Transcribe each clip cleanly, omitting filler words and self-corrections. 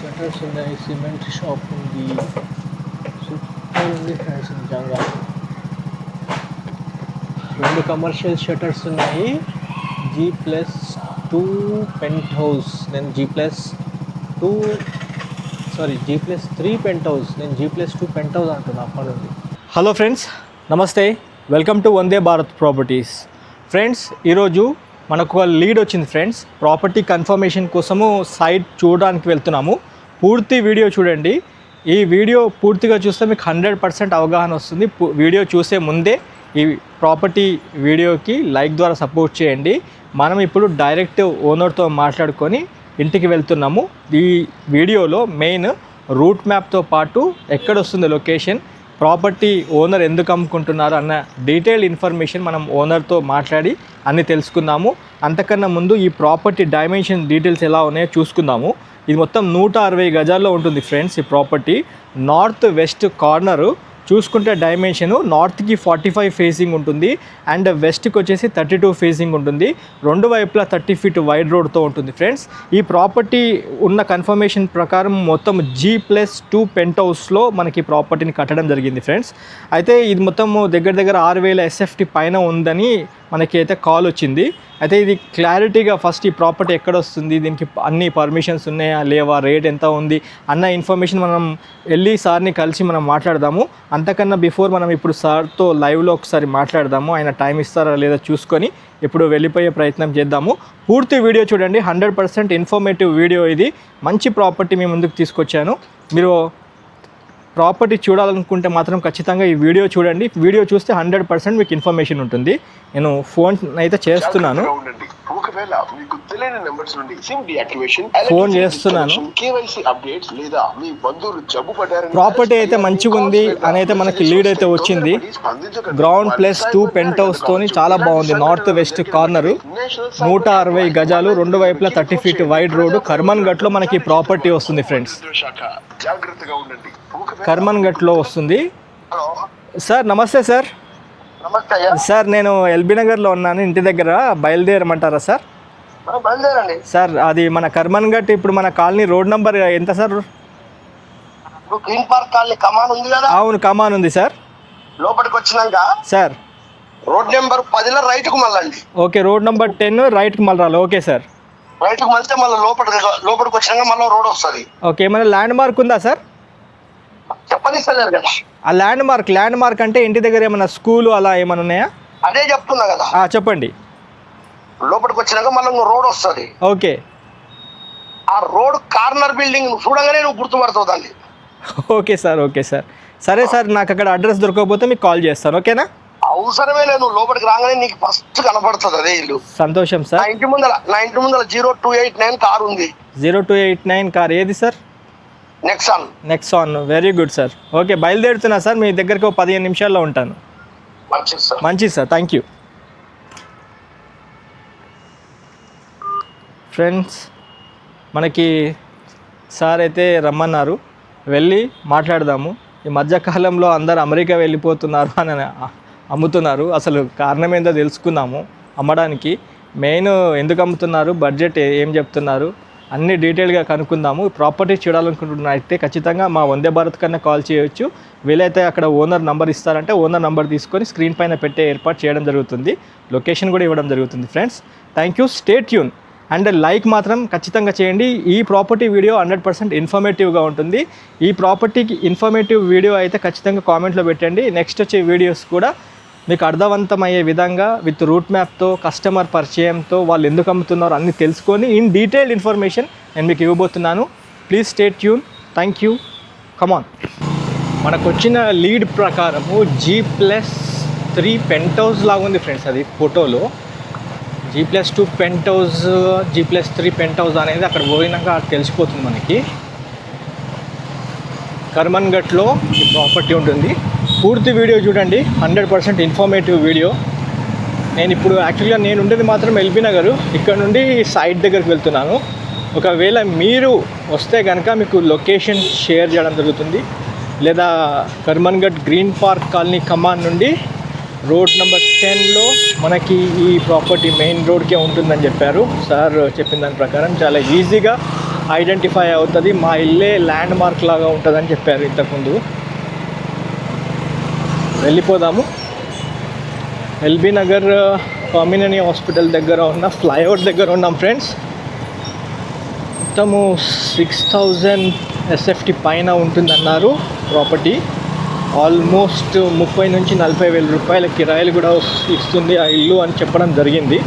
Shutters ఉన్నాయి, cement shop ఉంది, super ఉంది ఫ్రెండ్స్. నిజంగా 2 కమర్షియల్ షట్టర్స్ ఉన్నాయి. G+2 pent house. నేను G+3 పెంట్ హౌస్. నేను G+2 పెంట్ హౌస్ అంటున్నా అప్పటి నుండి. హలో ఫ్రెండ్స్, నమస్తే. Welcome to Vande Bharat properties. Friends, ఈరోజు మనకు ఒక లీడ్ వచ్చింది ఫ్రెండ్స్. ప్రాపర్టీ కన్ఫర్మేషన్ కోసము సైట్ చూడడానికి వెళ్తున్నాము. పూర్తి వీడియో చూడండి. ఈ వీడియో పూర్తిగా చూస్తే మీకు 100% అవగాహన వస్తుంది. వీడియో చూసే ముందే ఈ ప్రాపర్టీ వీడియోకి లైక్ ద్వారా సపోర్ట్ చేయండి. మనం ఇప్పుడు డైరెక్ట్ ఓనర్తో మాట్లాడుకొని ఇంటికి వెళ్తున్నాము. ఈ వీడియోలో మెయిన్ రూట్ మ్యాప్తో పాటు ఎక్కడ వస్తుంది లొకేషన్, ప్రాపర్టీ ఓనర్ ఎందుకు అమ్ముకుంటున్నారు అన్న డీటెయిల్ ఇన్ఫర్మేషన్ మనం ఓనర్తో మాట్లాడి అన్నీ తెలుసుకుందాము. అంతకన్నా ముందు ఈ ప్రాపర్టీ డైమెన్షన్ డీటెయిల్స్ ఎలా ఉన్నాయో చూసుకుందాము. ఇది మొత్తం 160 గజాల్లో ఉంటుంది ఫ్రెండ్స్. ఈ ప్రాపర్టీ నార్త్ వెస్ట్ కార్నరు చూసుకుంటే డైమెన్షను నార్త్కి 45 ఫేసింగ్ ఉంటుంది అండ్ వెస్ట్కి వచ్చేసి 32 ఫేసింగ్ ఉంటుంది. రెండు వైపులా 30 ఫీట్ వైడ్ రోడ్తో ఉంటుంది ఫ్రెండ్స్. ఈ ప్రాపర్టీ ఉన్న కన్ఫర్మేషన్ ప్రకారం మొత్తం G+2 పెంట్ హౌస్లో మనకి ప్రాపర్టీని కట్టడం జరిగింది ఫ్రెండ్స్. అయితే ఇది మొత్తం దగ్గర 6,000 SFT పైన ఉందని మనకి అయితే కాల్ వచ్చింది. అయితే ఇది క్లారిటీగా ఫస్ట్ ఈ ప్రాపర్టీ ఎక్కడ వస్తుంది, దీనికి అన్ని పర్మిషన్స్ ఉన్నాయా లేవా, రేట్ ఎంత ఉంది అన్న ఇన్ఫర్మేషన్ మనం వెళ్ళి సార్ని కలిసి మనం మాట్లాడదాము. అంతకన్నా బిఫోర్ మనం ఇప్పుడు సార్తో లైవ్లో ఒకసారి మాట్లాడదాము. ఆయన టైం ఇస్తారా లేదా చూసుకొని ఇప్పుడు వెళ్ళిపోయే ప్రయత్నం చేద్దాము. పూర్తి వీడియో చూడండి. 100% ఇన్ఫర్మేటివ్ వీడియో ఇది. మంచి ప్రాపర్టీ మీ ముందుకు తీసుకొచ్చాను. మీరు ప్రాపర్టీ చూడాలనుకుంటే మాత్రం ఖచ్చితంగా ఈ వీడియో చూడండి. వీడియో చూస్తే 100% మీకు ఇన్ఫర్మేషన్ ఉంటుంది. నేను ఫోన్ అయితే చేస్తున్నాను, ఫోన్ చేస్తున్నాను. ప్రాపర్టీ అయితే మంచిగా ఉంది అని అయితే మనకి లీడ్ అయితే వచ్చింది. గ్రౌండ్ +2 పెంట్ హౌస్ తోని చాలా బాగుంది. నార్త్ వెస్ట్ కార్నరు 160 గజాలు, రెండు వైపులా 30 ఫీట్ వైడ్ రోడ్డు. కర్మన్ ఘట్లో మనకి ప్రాపర్టీ వస్తుంది ఫ్రెండ్స్. కర్మన్ ఘట్లో వస్తుంది. సార్ నమస్తే సార్. సార్ నేను ఎల్బీ నగర్లో ఉన్నాను, ఇంటి దగ్గర. బయలుదేరమంటారా సార్? బయలుదేరండి సార్. అది మన కర్మన్ ఘట్ ఇప్పుడు మన కాలనీ రోడ్ నంబర్ ఎంత సార్? గ్రీన్ పార్క్ కాలనీ కమాన్ ఉంది కదా? అవును, కమాన్ ఉంది సార్. లోపలికి వచ్చినాక సార్ రోడ్ నెంబర్ 10లో రైట్ కు మళ్ళండి. ఓకే, రోడ్ నెంబర్ 10 రైట్కి మళ్ళీ రాలి. Okay sir. రైట్ కు మళ్ళీ మళ్ళీ లోపలికి వచ్చినాక మళ్ళీ రోడ్ వస్తుంది. ఓకే, ఏమైనా ల్యాండ్ మార్క్ ఉందా సార్? చెప్పనిస్తలేరు కదా. ఆ ల్యాండ్ మార్క్ అంటే ఇంటి దగ్గర ఏమైనా స్కూలు అలా ఏమైనా ఉన్నాయా? అదే చెప్తున్నా కదా. చెప్పండి. లోపలికి వచ్చినాక మళ్ళీ రోడ్ వస్తుంది. ఓకే, ఆ రోడ్ కార్నర్ బిల్డింగ్ చూడగానే నువ్వు గుర్తుపడతావు దాన్ని. Okay sir. ఓకే సార్, సరే సార్. నాకు అక్కడ అడ్రస్ దొరకకపోతే మీకు కాల్ చేస్తాను. ఓకేనా? అవసరమే లేదు, నువ్వు లోపలికి రాగానే నీకు ఫస్ట్ కనపడుతుంది అదే ఇల్లు. సంతోషం సార్. నా ఇంటి ముందర 0289 కార్ ఉంది. 0289 కార్ ఏది sir? Nexon. Very good sir. Okay, బయలుదేరుతున్నా సార్. మీ దగ్గరికి 15 నిమిషాల్లో ఉంటాను. మంచిది సార్, థ్యాంక్ యూ. ఫ్రెండ్స్, మనకి సార్ అయితే రమ్మన్నారు, వెళ్ళి మాట్లాడదాము. ఈ మధ్యకాలంలో అందరు అమెరికా వెళ్ళిపోతున్నారు అని అమ్ముతున్నారు. అసలు కారణం ఏందో తెలుసుకుందాము. అమ్మడానికి మెయిన్ ఎందుకు అమ్ముతున్నారు, బడ్జెట్ ఏం చెప్తున్నారు అన్ని డీటెయిల్గా కనుక్కుందాము. ప్రాపర్టీ చూడాలనుకుంటున్నా అయితే ఖచ్చితంగా మా వందే భారత్ కన్నా కాల్ చేయొచ్చు. వీలైతే అక్కడ ఓనర్ నంబర్ ఇస్తారంటే ఓనర్ నంబర్ తీసుకొని స్క్రీన్ పైన పెట్టే ఏర్పాటు చేయడం జరుగుతుంది. లొకేషన్ కూడా ఇవ్వడం జరుగుతుంది. Friends, thank you. Stay tune and like మాత్రం ఖచ్చితంగా చేయండి. ఈ ప్రాపర్టీ వీడియో 100% ఇన్ఫర్మేటివ్గా ఉంటుంది. ఈ ప్రాపర్టీకి ఇన్ఫర్మేటివ్ వీడియో అయితే ఖచ్చితంగా కామెంట్లో పెట్టండి. నెక్స్ట్ వచ్చే వీడియోస్ కూడా మీకు అర్థవంతమయ్యే విధంగా విత్ రూట్ మ్యాప్తో, కస్టమర్ పరిచయంతో, వాళ్ళు ఎందుకు అమ్ముతున్నారో అన్నీ తెలుసుకొని ఇన్ డీటెయిల్డ్ ఇన్ఫర్మేషన్ నేను మీకు ఇవ్వబోతున్నాను. Please stay tune. Thank you. Come on. మనకు వచ్చిన లీడ్ ప్రకారము G+3 పెంట్ హౌస్ లాగా ఉంది ఫ్రెండ్స్. అది ఫోటోలో G+2 pent house, G+3 pent house అనేది అక్కడ పోయినాక తెలిసిపోతుంది మనకి. కర్మన్ ఘట్లో ఈ ప్రాపర్టీ ఉంటుంది. పూర్తి వీడియో చూడండి. 100% ఇన్ఫర్మేటివ్ వీడియో. నేను ఇప్పుడు యాక్చువల్గా నేను ఉండేది మాత్రం ఎల్బీ నగర్. ఇక్కడ నుండి సైట్ దగ్గరికి వెళ్తున్నాను. ఒకవేళ మీరు వస్తే కనుక మీకు లొకేషన్ షేర్ చేయడం జరుగుతుంది. లేదా కర్మన్ ఘట్ గ్రీన్ పార్క్ కాలనీ కమాన్ నుండి రోడ్ నెంబర్ 10లో మనకి ఈ ప్రాపర్టీ మెయిన్ రోడ్కే ఉంటుందని చెప్పారు సార్. చెప్పిన దాని ప్రకారం చాలా ఈజీగా ఐడెంటిఫై అవుతుంది. మా ఇల్లే ల్యాండ్ మార్క్ లాగా ఉంటుందని చెప్పారు ఇంతకుముందు. వెళ్ళిపోదాము. ఎల్బీ నగర్ కామిననీ హాస్పిటల్ దగ్గర ఉన్న ఫ్లైఓవర్ దగ్గర ఉన్నాం ఫ్రెండ్స్. మొత్తము 6000 SFT పైన ఉంటుందన్నారు ప్రాపర్టీ. ఆల్మోస్ట్ 30 నుంచి 40 వేల రూపాయల కిరాయిలు కూడా ఇస్తుంది ఆ ఇల్లు అని చెప్పడం జరిగింది.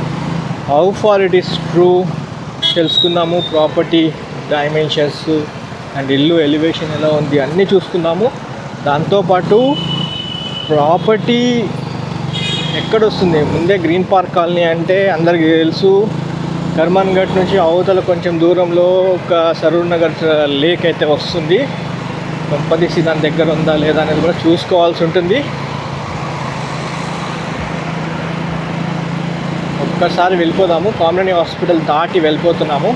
How far it is true తెలుసుకుందాము. ప్రాపర్టీ డైమెన్షన్స్ అండ్ ఇల్లు ఎలివేషన్ ఎలా ఉంది అన్నీ చూసుకుందాము. దాంతోపాటు ప్రాపర్టీ ఎక్కడొస్తుంది, ముందే గ్రీన్ పార్క్ కాలనీ అంటే అందరికీ తెలుసు. కర్మన్ ఘట్ నుంచి అవతల కొంచెం దూరంలో ఒక సరూర్ నగర్ లేక్ అయితే వస్తుంది. కొంపదీసి దాని దగ్గర ఉందా లేదా అనేది కూడా చూసుకోవాల్సి ఉంటుంది. ఒక్కసారి వెళ్ళిపోదాము. కామిననీ హాస్పిటల్ దాటి వెళ్ళిపోతున్నాము.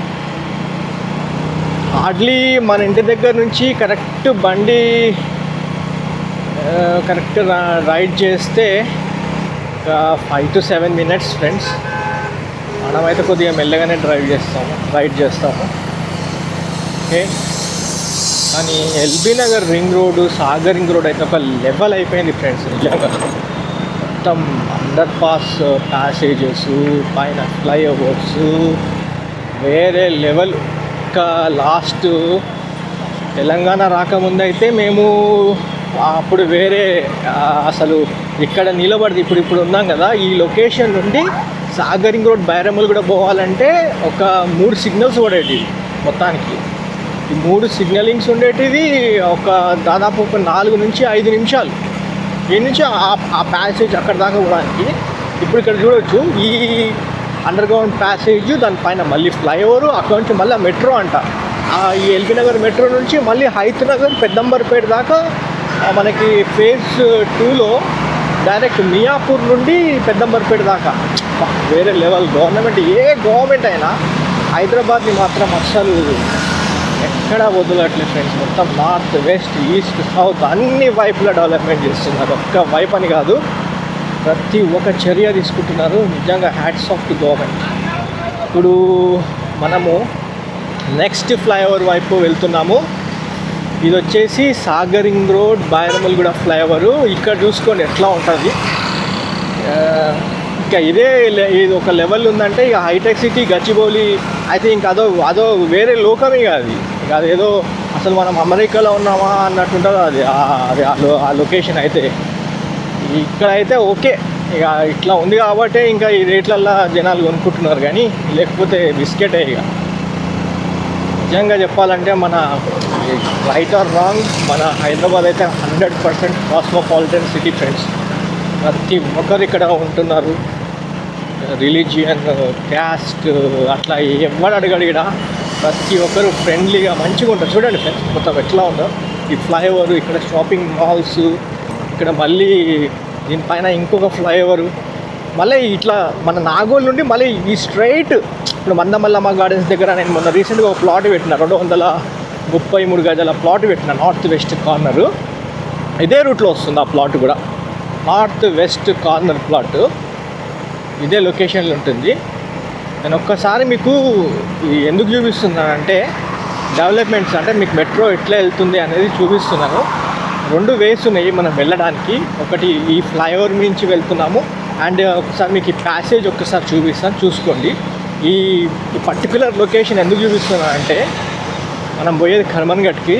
హార్డ్లీ మన ఇంటి దగ్గర నుంచి కరెక్ట్ బండి కరెక్ట్ రైడ్ చేస్తే 5 to 7 minutes ఫ్రెండ్స్. మనమైతే కొద్దిగా మెల్లగానే రైడ్ చేస్తాము. ఓకే, కానీ LB Nagar ring road, Sagar ring road అయితే ఒక లెవెల్ అయిపోయింది ఫ్రెండ్స్. నిజంగా మొత్తం అండర్ పాస్, ప్యాసేజెస్, పైన ఫ్లైఓవర్స్ వేరే లెవెల్. ఇంకా లాస్ట్ తెలంగాణ రాకముందు అయితే మేము అప్పుడు వేరే అసలు ఇక్కడ నిలబడి ఇప్పుడు ఉన్నాం కదా, ఈ లొకేషన్ నుండి సాగర్ రింగ్ రోడ్ బైరమల్ కూడా పోవాలంటే ఒక 3 సిగ్నల్స్ పడేటివి మొత్తానికి. ఈ 3 సిగ్నలింగ్స్ ఉండేటివి ఒక దాదాపు ఒక 4 నుంచి 5 నిమిషాలు. ఈ నుంచి ఆ ప్యాసేజ్ అక్కడ దాకా పోవడానికి. ఇప్పుడు ఇక్కడ చూడవచ్చు ఈ అండర్ గ్రౌండ్ ప్యాసేజ్, దానిపైన మళ్ళీ ఫ్లైఓవర్, అక్కడ నుంచి మళ్ళీ మెట్రో అంట. ఈ ఎల్బీ నగర్ మెట్రో నుంచి మళ్ళీ హైత్ నగర్, పెద్దంబర్పేట దాకా మనకి ఫేజ్ 2లో డైరెక్ట్ మియాపూర్ నుండి పెద్దంబర్పేట దాకా వేరే లెవెల్. గవర్నమెంట్ ఏ గవర్నమెంట్ అయినా హైదరాబాద్ని మాత్రం అస్సలు ఎక్కడా వదలట్లేదు ఫ్రెండ్స్. మొత్తం నార్త్, వెస్ట్, ఈస్ట్, సౌత్ అన్ని వైపులా డెవలప్మెంట్ చేస్తున్నారు. ఒక్క వైపు అని కాదు, ప్రతి ఒక్క చర్య తీసుకుంటున్నారు. నిజంగా హ్యాట్స్ ఆఫ్ టు గవర్నమెంట్. ఇప్పుడు మనము నెక్స్ట్ ఫ్లైఓవర్ వైపు వెళ్తున్నాము. ఇది వచ్చేసి Sagar ring road, Bairamalguda flyover. ఇక్కడ చూసుకోండి ఎట్లా ఉంటుంది. ఇంకా ఇది ఒక లెవెల్ ఉందంటే ఇక హైటెక్ సిటీ, గచ్చిబౌలి అయితే ఇంకా అదో వేరే లోకమే కాదు. ఇక అదేదో అసలు మనం అమెరికాలో ఉన్నామా అన్నట్టుంటుంది అది ఆ లొకేషన్ అయితే. ఇక్కడ అయితే ఓకే, ఇక ఇట్లా ఉంది కాబట్టి ఇంకా ఈ రేట్లల్లో జనాలు కొనుక్కుంటున్నారు. కానీ లేకపోతే బిస్కెటే. ఇక నిజంగా చెప్పాలంటే మన రైట్ ఆర్ రాంగ్, మన హైదరాబాద్ అయితే 100% కాస్మోపాలిటన్ సిటీ ఫ్రెండ్స్. ప్రతి ఒక్కరు ఇక్కడ ఉంటున్నారు. రిలీజియన్, క్యాస్ట్ అట్లా ఎవరు అడిగడిగినా ప్రతి ఒక్కరు ఫ్రెండ్లీగా మంచిగా ఉంటారు. చూడండి ఫ్రెండ్స్ మొత్తం ఎట్లా ఉందో ఈ ఫ్లైఓవర్. ఇక్కడ షాపింగ్ మాల్స్, ఇక్కడ మళ్ళీ దీనిపైన ఇంకొక ఫ్లైఓవరు, మళ్ళీ ఇట్లా మన నాగోల్ నుండి మళ్ళీ ఈ స్ట్రైట్ ఇప్పుడు మందమల్లమ్మ గార్డెన్స్ దగ్గర నేను మొన్న రీసెంట్గా ఒక ప్లాట్ పెట్టిన, 233 గజాల ప్లాట్ పెట్టిన, నార్త్ వెస్ట్ కార్నరు. ఇదే రూట్లో వస్తుంది ఆ ప్లాట్ కూడా. నార్త్ వెస్ట్ కార్నర్ ప్లాట్ ఇదే లొకేషన్లో ఉంటుంది. నేను ఒక్కసారి మీకు ఎందుకు చూపిస్తున్నానంటే డెవలప్మెంట్స్ అంటే మీకు మెట్రో ఎట్లా వెళ్తుంది అనేది చూపిస్తున్నాను. 2 వేస్ ఉన్నాయి మనం వెళ్ళడానికి. ఒకటి ఈ ఫ్లైఓవర్ నుంచి వెళ్తున్నాము, అండ్ ఒకసారి మీకు ఈ ప్యాసేజ్ ఒక్కసారి చూపిస్తాను, చూసుకోండి. ఈ పర్టికులర్ లొకేషన్ ఎందుకు చూపిస్తున్నాను అంటే మనం పోయేది కర్మన్ ఘట్కి.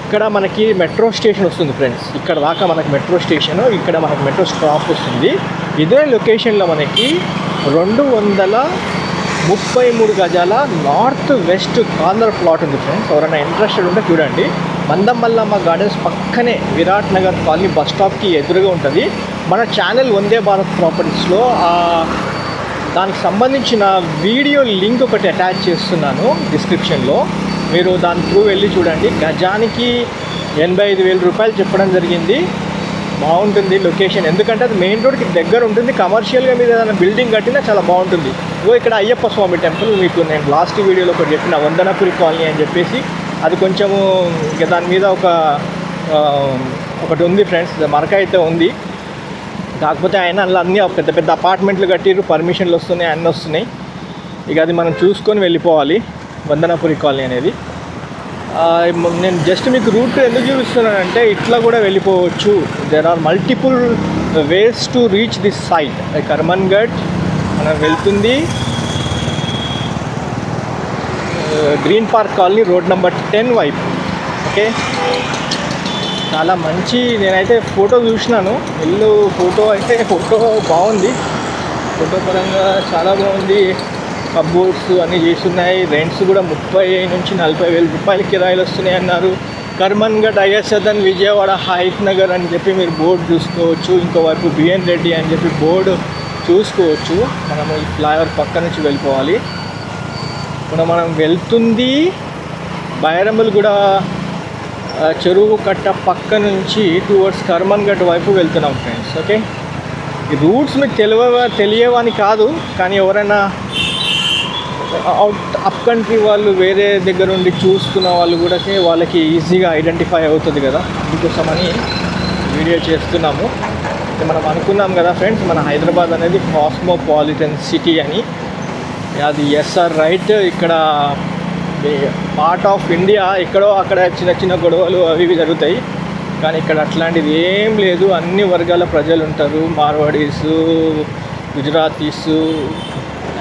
ఇక్కడ మనకి మెట్రో స్టేషన్ వస్తుంది ఫ్రెండ్స్. ఇక్కడ దాకా మనకి మెట్రో స్టేషన్, ఇక్కడ మనకి మెట్రో స్టాప్ వస్తుంది. ఇదే లొకేషన్లో మనకి 233 గజాల నార్త్ వెస్ట్ కార్నర్ ప్లాట్ ఉంది ఫ్రెండ్స్. ఎవరైనా ఇంట్రెస్టెడ్ ఉంటే చూడండి. మందమల్లమ్మ గార్డెన్స్ పక్కనే విరాట్ నగర్ కాలనీ బస్ స్టాప్కి ఎదురుగా ఉంటుంది. మన ఛానల్ వందే భారత్ ప్రాపర్టీస్లో దానికి సంబంధించిన వీడియో లింక్ ఒకటి అటాచ్ చేస్తున్నాను డిస్క్రిప్షన్లో. మీరు దాని త్రూ వెళ్ళి చూడండి. గజానికి 85,000 రూపాయలు చెప్పడం జరిగింది. బాగుంటుంది లొకేషన్, ఎందుకంటే అది మెయిన్ రోడ్కి దగ్గర ఉంటుంది. కమర్షియల్గా మీరు ఏదైనా బిల్డింగ్ కట్టినా చాలా బాగుంటుంది. ఇక్కడ అయ్యప్ప స్వామి టెంపుల్ మీకు నేను లాస్ట్ వీడియోలో ఒకటి చెప్పిన, వందనపురి కాలనీ అని చెప్పేసి, అది కొంచెము ఇక దాని మీద ఒకటి ఉంది ఫ్రెండ్స్, మరక అయితే ఉంది. కాకపోతే ఆయన అందులో అన్నీ పెద్ద పెద్ద అపార్ట్మెంట్లు కట్టిర్రు, పర్మిషన్లు వస్తున్నాయి, అన్నీ వస్తున్నాయి. ఇక అది మనం చూసుకొని వెళ్ళిపోవాలి. వందనాపురి కాలనీ అనేది. నేను జస్ట్ మీకు రూట్ ఎందుకు చూపిస్తున్నానంటే ఇట్లా కూడా వెళ్ళిపోవచ్చు. There are multiple ways to reach this site. Karmanghat మనం వెళ్తుంది Green park colony road number 10 వైపు. ఓకే, చాలా మంచి, నేనైతే ఫోటో చూసినాను, ఫోటో బాగుంది, ఫోటో పరంగా చాలా బాగుంది. కబోర్డ్స్ అన్నీ చేస్తున్నాయి. రెంట్స్ కూడా 30 నుంచి 40,000 రూపాయల కిరాయిలు వస్తున్నాయి అన్నారు. కర్మన్ఘట్ ఐఎస్ఎదన్ విజయవాడ హైట్ నగర్ అని చెప్పి మీరు బోర్డు చూసుకోవచ్చు. ఇంకోవైపు బిఎన్ రెడ్డి అని చెప్పి బోర్డు చూసుకోవచ్చు. మనము ఈ ఫ్లైఓవర్ పక్క నుంచి వెళ్ళిపోవాలి. ఇప్పుడు మనం వెళ్తుంది బైరములు కూడా చెరువు కట్ట పక్క నుంచి టువర్డ్స్ కర్మన్ఘట్ వైపు వెళ్తున్నాం ఫ్రెండ్స్. ఓకే, ఈ రూట్స్ మీకు తెలియవని కాదు, కానీ ఎవరైనా అప్ కంట్రీ వాళ్ళు వేరే దగ్గర ఉండి చూస్తున్న వాళ్ళు కూడా వాళ్ళకి ఈజీగా ఐడెంటిఫై అవుతుంది కదా, అందుకోసమని వీడియో చేస్తున్నాము. మనం అనుకున్నాం కదా ఫ్రెండ్స్, మన హైదరాబాద్ అనేది కాస్మోపాలిటన్ సిటీ అని. అది ఎస్ఆర్ రైట్. ఇక్కడ పార్ట్ ఆఫ్ ఇండియా, ఎక్కడో అక్కడ చిన్న చిన్న గొడవలు అవి ఇవి జరుగుతాయి, కానీ ఇక్కడ అట్లాంటిది ఏం లేదు. అన్ని వర్గాల ప్రజలు ఉంటారు. మార్వాడీస్, గుజరాతీస్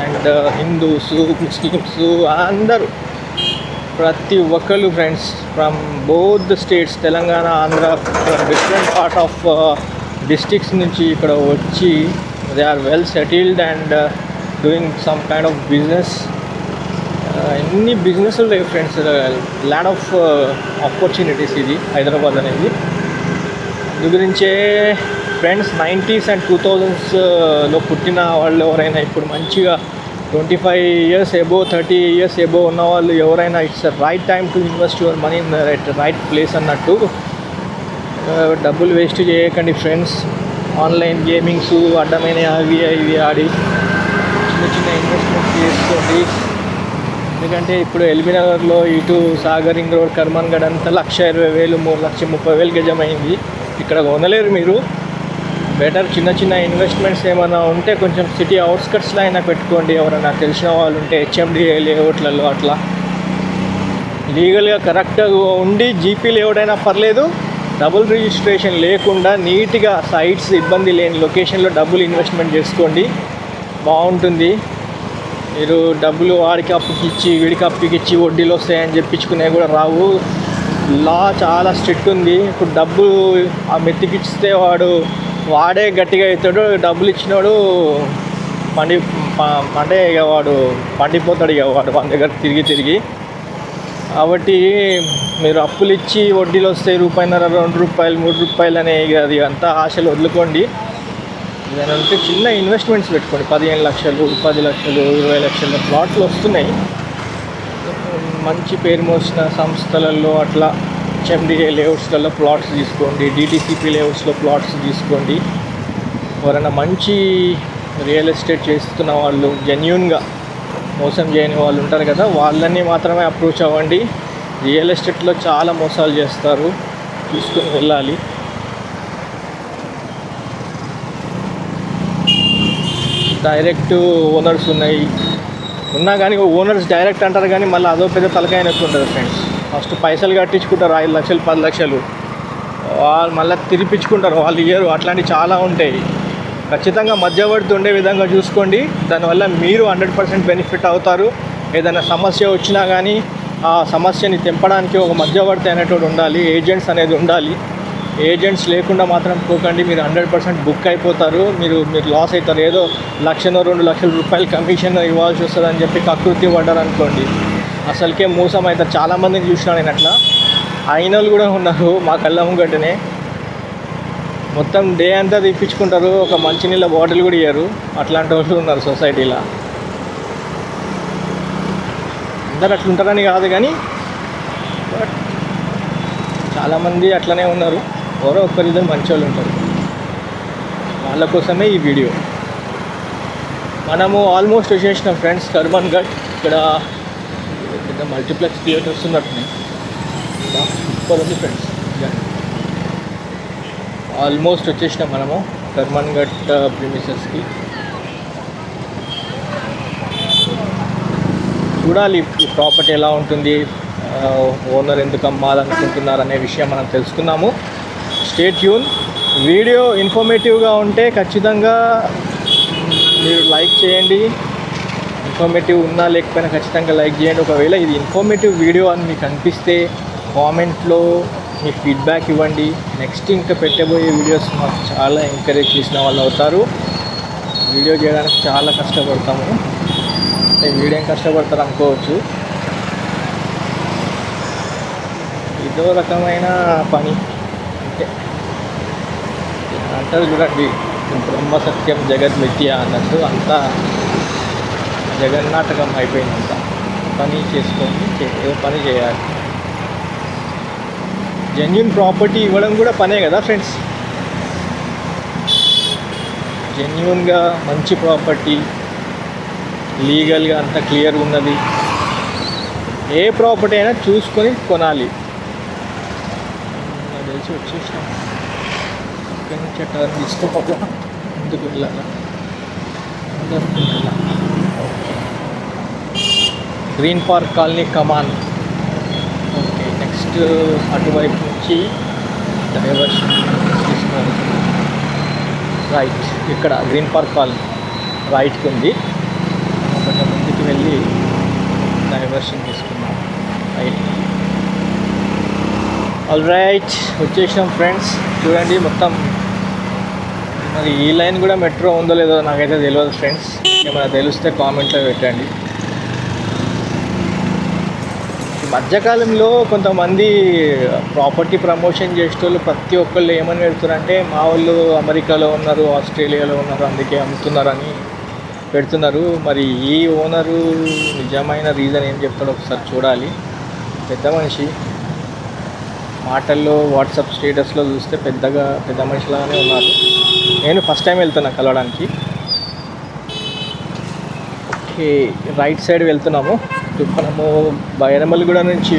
అండ్ హిందూస్, ముస్లిమ్స్ అందరూ, ప్రతి ఒక్కరు friends from both the states, Telangana, Andhra, different part of districts నుంచి ఇక్కడ వచ్చి they are well settled and doing some kind of business. ఎన్ని బిజినెస్లు లేవు ఫ్రెండ్స్, ల్యాండ్ ఆఫ్ ఆపర్చునిటీస్ ఇది హైదరాబాద్ అనేది. అందు గురించే ఫ్రెండ్స్ 90s and 2000s పుట్టిన వాళ్ళు ఎవరైనా ఇప్పుడు మంచిగా 25 years above, 30 years above ఉన్న వాళ్ళు ఎవరైనా it's right time to invest your money in right place అన్నట్టు. డబ్బులు వేస్ట్ చేయకండి ఫ్రెండ్స్. ఆన్లైన్ గేమింగ్స్ అడ్డమైన అవి ఇవి ఆడి చిన్న చిన్న ఇన్వెస్ట్మెంట్ చేసుకోండి. ఎందుకంటే ఇప్పుడు ఎల్బీ నగర్లో ఇటు సాగర్ రింగ్ రోడ్, కర్మన్ఘట్ అంతా 1,20,000, 3,30,000 గజమైంది. ఇక్కడ కొనలేరు మీరు. బెటర్ చిన్న చిన్న ఇన్వెస్ట్మెంట్స్ ఏమైనా ఉంటే కొంచెం సిటీ అవుట్స్కట్స్లో అయినా పెట్టుకోండి. ఎవరైనా తెలిసిన వాళ్ళు ఉంటే హెచ్ఎండిఏ లేఅవుట్లలో అట్లా లీగల్గా కరెక్ట్గా ఉండి, జీపీ లేఅవుట్ అయినా పర్లేదు, డబుల్ రిజిస్ట్రేషన్ లేకుండా నీట్గా సైట్స్ ఇబ్బంది లేని లొకేషన్లో డబ్బులు ఇన్వెస్ట్మెంట్ చేసుకోండి, బాగుంటుంది. మీరు డబ్బులు వాడికి అప్పుకి ఇచ్చి వీడికి అప్పుకి ఇచ్చి వడ్డీలు వస్తాయని చెప్పించుకునే కూడా రావు. లా చాలా స్ట్రిక్ట్ ఉంది. ఇప్పుడు డబ్బులు ఆ మెత్తికిస్తే వాడే గట్టిగా అవుతాడు, డబ్బులు ఇచ్చినాడు అంటే ఇక వాడు పండిపోతాడు. ఇక వాడు మన దగ్గర తిరిగి కాబట్టి మీరు అప్పులు ఇచ్చి వడ్డీలు వస్తాయి, ₹1.5, ₹2, ₹3 అనే అది అంతా ఆశలు వదులుకోండి. ఏదైనా ఉంటే చిన్న ఇన్వెస్ట్మెంట్స్ పెట్టుకోండి. 15 లక్షలు, 10 లక్షలు, 20 లక్షల ప్లాట్లు వస్తున్నాయి. మంచి పేరు మోసిన సంస్థలలో అట్లా హెచ్ఎండిఏ లేఅవుట్స్లలో ప్లాట్స్ తీసుకోండి, డిటీసీపీ లేఅవుట్స్లో ప్లాట్స్ తీసుకోండి. ఎవరైనా మంచి రియల్ ఎస్టేట్ చేస్తున్న వాళ్ళు, జెన్యూన్గా మోసం చేయని వాళ్ళు ఉంటారు కదా, వాళ్ళని మాత్రమే అప్రోచ్ అవ్వండి. రియల్ ఎస్టేట్లో చాలా మోసాలు చేస్తారు, తీసుకుని వెళ్ళాలి. డైరెక్ట్ ఓనర్స్ ఉన్నా కానీ ఓనర్స్ డైరెక్ట్ అంటారు, కానీ మళ్ళీ అదో పెద్ద తలకాయనట్టు ఉంటుంది ఫ్రెండ్స్. ఫస్ట్ పైసలు కట్టించుకుంటారు, 5 లక్షలు 10 లక్షలు, వాళ్ళు మళ్ళీ తిరిపించుకుంటారు, వాళ్ళు ఇయ్యరు. అట్లాంటివి చాలా ఉంటాయి. ఖచ్చితంగా మధ్యవర్తి ఉండే విధంగా చూసుకోండి. దానివల్ల మీరు 100% బెనిఫిట్ అవుతారు. ఏదైనా సమస్య వచ్చినా కానీ ఆ సమస్యని తెంపడానికి ఒక మధ్యవర్తి అనేటోడు ఉండాలి, ఏజెంట్స్ అనేది ఉండాలి. ఏజెంట్స్ లేకుండా మాత్రం పోకండి, మీరు 100% బుక్ అయిపోతారు. మీరు లాస్ అవుతారు. ఏదో 1,00,000 2 లక్షల రూపాయలు కమిషన్ ఇవ్వాల్సి వస్తుందని చెప్పి కకృతి పడ్డారు అనుకోండి, అసలుకే మోసం అవుతారు. చాలామందిని చూసినా నేను అట్లా. అయిన వాళ్ళు కూడా ఉన్నారు మా కళ్ళ ముంగటనే. మొత్తం డే అంతా తెప్పించుకుంటారు, ఒక మంచినీళ్ళ బాటిల్ కూడా ఇయ్యరు. అట్లాంటి వాళ్ళు ఉన్నారు సొసైటీలో. అందరు అట్లుంటారని కాదు, కానీ బట్ చాలామంది అట్లనే ఉన్నారు. ఎవరో ఒక్కరిద్దరు మంచి వాళ్ళు ఉంటారు. వాళ్ళ కోసమే ఈ వీడియో. మనము ఆల్మోస్ట్ వచ్చేసినాం ఫ్రెండ్స్ కర్మన్ఘట్. ఇక్కడ పెద్ద మల్టీప్లెక్స్ థియేటర్స్ ఉన్నట్టున్నాయి, సూపర్ ఉంది ఫ్రెండ్స్. ఆల్మోస్ట్ వచ్చేసినాం మనము కర్మన్ఘట్ ప్రిమిసెస్కి. చూడాలి ఈ ప్రాపర్టీ ఎలా ఉంటుంది, ఓనర్ ఎందుకు అమ్మాలనుకుంటున్నారు అనే విషయం మనం తెలుసుకుందాము. Stay tune. వీడియో ఇన్ఫర్మేటివ్గా ఉంటే ఖచ్చితంగా మీరు లైక్ చేయండి. ఇన్ఫర్మేటివ్ ఉన్నా లేకపోయినా ఖచ్చితంగా లైక్ చేయండి. ఒకవేళ ఇది ఇన్ఫర్మేటివ్ వీడియో అని మీకు అనిపిస్తే కామెంట్లో మీ ఫీడ్బ్యాక్ ఇవ్వండి. నెక్స్ట్ ఇంకా పెట్టబోయే వీడియోస్ మాకు చాలా ఎంకరేజ్ చేసిన వాళ్ళు అవుతారు. వీడియో చేయడానికి చాలా కష్టపడతాము. వీడియో ఏం కష్టపడతారు అనుకోవచ్చు, ఇదో రకమైన పని అంటే అంటారు చూడండి, బ్రహ్మ సత్యం జగత్ మిథ్య అన్నట్టు అంతా జగన్నాటకం అయిపోయింది. అంతా పని చేసుకొని ఏదో పని చేయాలి. జెన్యూన్ ప్రాపర్టీ ఇవ్వడం కూడా పనే కదా ఫ్రెండ్స్. జెన్యూన్గా మంచి ప్రాపర్టీ, లీగల్గా అంత క్లియర్గా ఉన్నది. ఏ ప్రాపర్టీ అయినా చూసుకొని కొనాలి. నాకు తెలిసి వచ్చేసాం. ఇక్కడి నుంచి టర్న్ తీసుకోవాలా, ముందుకు వెళ్ళాలా, గ్రీన్ పార్క్ కాలనీ కమాన్. ఓకే, నెక్స్ట్ అటువైపు నుంచి డైవర్షన్ తీసుకోవాలి. రైట్, ఇక్కడ గ్రీన్ పార్క్ కాలనీ రైట్కి ఉంది. కొంచెం ముందుకు వెళ్ళి డైవర్షన్ తీసుకున్నాం. రైట్, ఆల్ రైట్, వచ్చేసాం ఫ్రెండ్స్. చూడండి మొత్తం. మరి ఈ లైన్ కూడా మెట్రో ఉందో లేదో నాకైతే తెలియదు ఫ్రెండ్స్. ఏమైనా తెలిస్తే కామెంట్లో పెట్టండి. ఈ మధ్యకాలంలో కొంతమంది ప్రాపర్టీ ప్రమోషన్ చేసేటోళ్ళు ప్రతి ఒక్కళ్ళు ఏమని పెడుతున్నారంటే మా వాళ్ళు అమెరికాలో ఉన్నారు, ఆస్ట్రేలియాలో ఉన్నారు, అందుకే అమ్ముతున్నారని పెడుతున్నారు. మరి ఈ ఓనరు నిజమైన రీజన్ ఏం చెప్తాడో ఒకసారి చూడాలి. పెద్ద మనిషి మాటల్లో వాట్సాప్ స్టేటస్లో చూస్తే పెద్ద మనిషిలాగానే ఉన్నారు. నేను ఫస్ట్ టైం వెళ్తున్నా కలవడానికి. ఓకే, రైట్ సైడ్ వెళ్తున్నాము. మనము బైరమల్గూడ నుంచి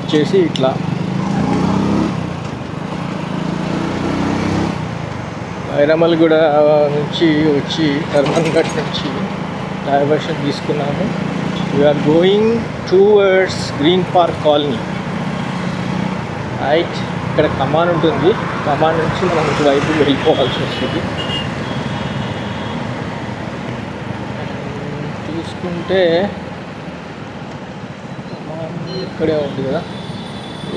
వచ్చేసి ఇట్లా బైరమల్గూడ నుంచి వచ్చి కర్మన్ఘట్ నుంచి డైవర్షన్ తీసుకున్నాము. We're going towards Green park Colony. Right, ఇక్కడ కమాన్ ఉంటుంది. కమాన్ నుంచి మనం ఇటువైపు వెళ్ళిపోవాల్సి వస్తుంది. చూసుకుంటే ఇక్కడే ఉంది కదా,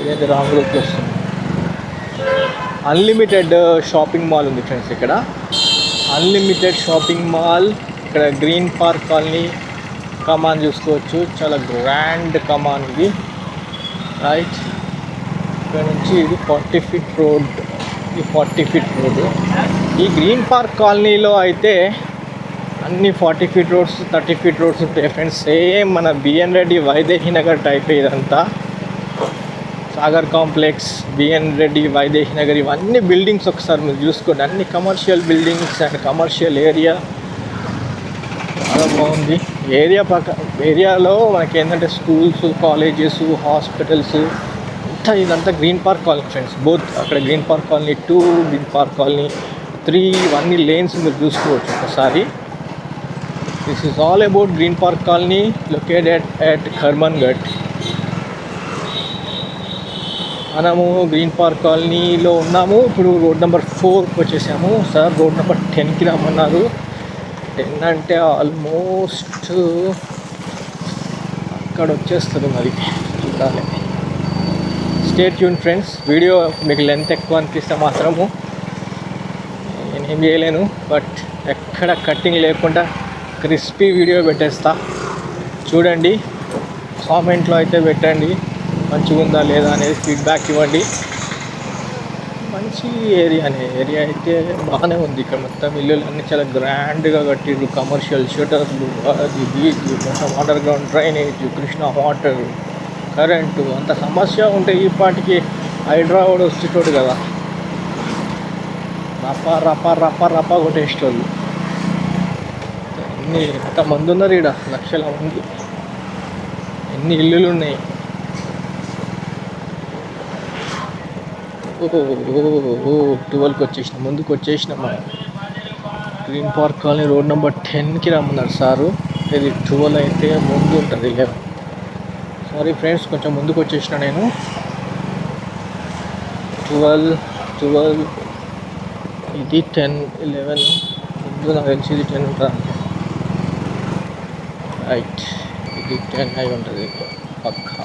ఇదైతే రాంగ్ రూట్లో వస్తుంది. అన్లిమిటెడ్ షాపింగ్ మాల్ ఉంది ఫ్రెండ్స్. ఇక్కడ అన్లిమిటెడ్ షాపింగ్ మాల్. ఇక్కడ గ్రీన్ పార్క్ కాలనీ కమాన్ చూసుకోవచ్చు. చాలా గ్రాండ్ కమాన్ ఇది. రైట్, ఇక్కడ నుంచి ఇది 40 ఫీట్ రోడ్. ఇది 40 ఫీట్ రోడ్. ఈ గ్రీన్ పార్క్ కాలనీలో అయితే అన్ని 40 ఫీట్ రోడ్స్, 30 ఫీట్ రోడ్స్ ఉంటాయి ఫ్రెండ్స్. సేమ్ మన బిఎన్ రెడ్డి వైదేహి నగర్ టైప్ ఇదంతా. సాగర్ కాంప్లెక్స్, బిఎన్ రెడ్డి వైదేహి నగర్, ఇవన్నీ బిల్డింగ్స్ ఒకసారి మీరు చూసుకోండి. అన్ని commercial buildings and commercial area. చాలా బాగుంది ఏరియాలో మనకి ఏంటంటే స్కూల్స్, కాలేజెస్, హాస్పిటల్స్ ఇదంతా Green park Colony friends. Both అక్కడ గ్రీన్ పార్క్ కాలనీ 2, గ్రీన్ పార్క్ కాలనీ 3, ఇవన్నీ లేన్స్ మీరు చూసుకోవచ్చు ఒకసారి. This is all about green park colony located at Karmanghat. మనము గ్రీన్ పార్క్ కాలనీలో ఉన్నాము. ఇప్పుడు రోడ్ నెంబర్ 4కి వచ్చేసాము. సార్ రోడ్ నెంబర్ 10కి రమ్మన్నారు. 10 అంటే ఆల్మోస్ట్ అక్కడ వచ్చేస్తుంది. మరి చూడాలి. Stay tune friends. వీడియో మీకు లెంత్ ఎక్కువ అనిపిస్తే మాత్రము నేనేం చేయలేను, బట్ ఎక్కడ కట్టింగ్ లేకుండా క్రిస్పీ వీడియో పెట్టేస్తా. చూడండి, కామెంట్లో అయితే పెట్టండి మంచిగా ఉందా లేదా అనేది ఫీడ్బ్యాక్ ఇవ్వండి. మంచి ఏరియా అయితే బాగానే ఉంది. ఇక్కడ మొత్తం ఇల్లులు అన్నీ చాలా గ్రాండ్గా కట్టిర్రు. కమర్షియల్ షటర్లు, అది ఇది, మొత్తం under ground drainage, Krishna water, current. అంత సమస్య ఉంటే ఈ పాటికి హైదరాబాద్ వచ్చేటోడు కదా. రప కొట్టేసేటోళ్ళు. ఎంతమంది ఉన్నారు ఇక్కడ, లక్షల మంది. ఎన్ని ఇల్లులు ఉన్నాయి. 12కి వచ్చేసినాం, ముందుకు వచ్చేసినాం మనం. Green park colony road number 10కి రమ్మన్నారు సారు. ఇది 12 అయితే ముందు ఉంటుంది 11. సారీ ఫ్రెండ్స్, కొంచెం ముందుకు వచ్చేసిన నేను. 12 ఇది 10 11 ముందు నాకు తెలిసి ఇది 10 ఉంటుంది. రైట్, ఇది 10 అయి ఉంటుంది పక్కా.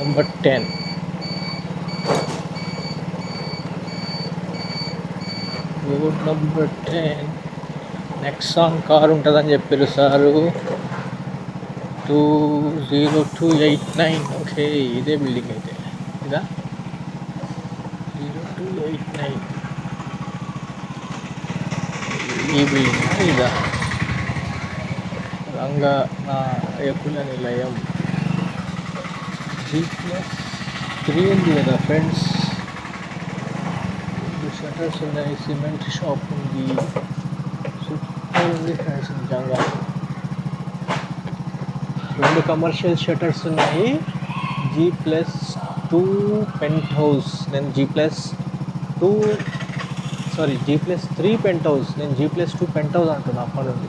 Number 10. Road number 10. Nexon car ఉంటుందని చెప్పారు సారు. 20289. ఓకే, ఇదే బిల్డింగ్ అయితే ఇదా 0289. ఈ బిల్డింగ్ ఇదా రంగా నాయకుల నిలయం G+3 ఉంది కదా ఫ్రెండ్స్. షటర్స్ ఉన్నాయి, సిమెంట్ షాప్ ఉంది, సూపర్ ఉంది ఫ్రెండ్స్. నిజంగా 2 కమర్షియల్ షటర్స్ ఉన్నాయి. G+2 pent house. నేను G+3 పెంట్ హౌస్. నేను G+2 పెంట్ హౌస్ అంటున్నా అప్పటి నుండి.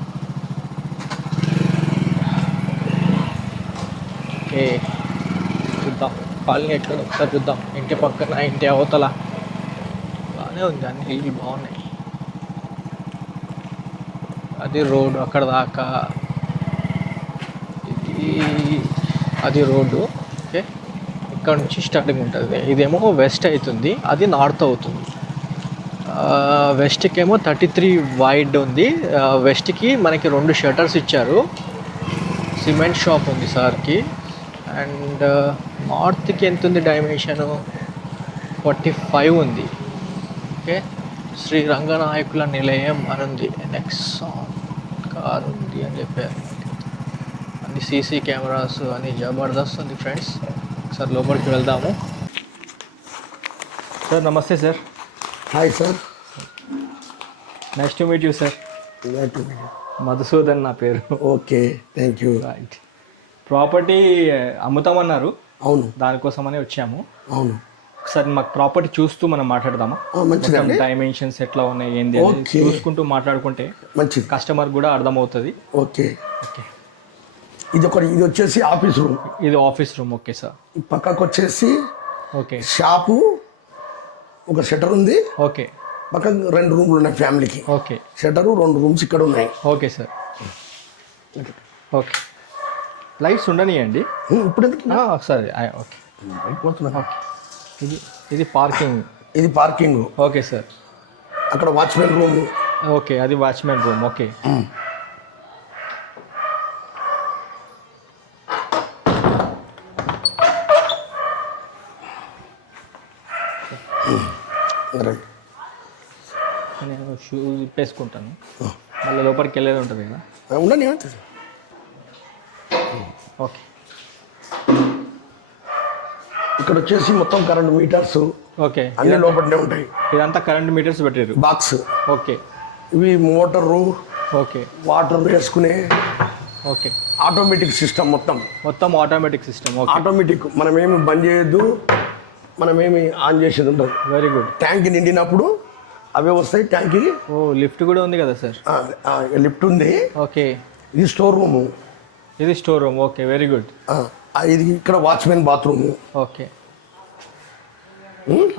ఓకే, చూద్దాం కాలనీ ఎట్లా ఒకసారి చూద్దాం. ఇంటి పక్కన ఇంటి అవతల బాగానే ఉంది, అన్ని ఇల్లు బాగున్నాయి. అది రోడ్ అక్కడ దాకా, అది రోడ్డు. ఓకే, ఇక్కడ నుంచి స్టార్టింగ్ ఉంటుంది. ఇదేమో వెస్ట్ అవుతుంది, అది నార్త్ అవుతుంది. వెస్ట్కి ఏమో 33 వైడ్ ఉంది. వెస్ట్కి మనకి 2 షటర్స్ ఇచ్చారు. సిమెంట్ షాప్ ఉంది సార్కి. అండ్ నార్త్కి ఎంత ఉంది డైమెన్షను? 45 ఉంది. ఓకే, శ్రీ రంగనాయకుల నిలయం అని ఉంది. నెక్సాన్ కార్ ఉంది అని చెప్పారు. అన్ని సీసీ కెమెరాస్ అని జబర్దస్త్ ఉంది ఫ్రెండ్స్. ఒకసారి లోపలికి వెళ్దాము. సార్ నమస్తే sir. Hi sir. Nice to meet you sir. Madhusudan నా పేరు. Okay, thank you. Right, property అమ్ముతామన్నారు, అవును దానికోసమని వచ్చాము. అవును, ఒకసారి మాకు ప్రాపర్టీ చూస్తూ మనం మాట్లాడదామా? మంచిదండి. డైమెన్షన్స్ ఎట్లా ఉన్నాయి ఏంది అని ఓకే. చూసుకుంటూ మాట్లాడుకుంటే మంచిది. కస్టమర్ కూడా అర్థమవుతుంది. ఓకే, ఓకే, ఇది వచ్చేసి ఆఫీస్ రూమ్. ఇది ఆఫీస్ రూమ్. Okay sir. ఈ పక్కకు వచ్చేసి ఓకే, షాపు, ఒక షటర్ ఉంది. ఓకే, పక్కకు 2 రూమ్లు ఉన్నాయి ఫ్యామిలీకి. ఓకే, షటరు 2 రూమ్స్ ఇక్కడ ఉన్నాయి. Okay sir. ఓకే, లైట్స్ ఉండనియండి ఇప్పుడు ఎందుకు సరే. ఓకే, అయిపోతున్నా. ఓకే, ఇది పార్కింగ్. ఇది పార్కింగ్. Okay sir. అక్కడ వాచ్మెన్ రూమ్. ఓకే, అది వాచ్మెన్ రూమ్. ఓకే, నేను షూ విప్పేసుకుంటాను, మళ్ళీ లోపలికి వెళ్ళేది ఉంటుంది కదా. ఉండని. ఓకే, ఇక్కడ వచ్చేసి మొత్తం కరెంట్ మీటర్స్ ఓకే, అన్ని లోపలనే ఉంటాయి. ఇదంతా కరెంట్ మీటర్స్ పెట్టారు. బాక్స్. ఓకే, ఇవి మోటారు, ఓకే, వాటర్ వేసుకునే ఓకే, ఆటోమేటిక్ సిస్టమ్. మొత్తం ఆటోమేటిక్ సిస్టమ్. Okay, automatic. మనమేమి బంద్ చేయొద్దు, మనమేమి ఆన్ చేసేది ఉండదు. Very good. ట్యాంక్ నిండినప్పుడు అవే వస్తాయి ట్యాంక్కి. ఓ, లిఫ్ట్ కూడా ఉంది కదా సార్? లిఫ్ట్ ఉంది. ఓకే, ఇది స్టోర్ రూము. ఇది store room. Okay, very good. ఇది ఇక్కడ వాచ్మెన్ బాత్రూమ్. ఓకే,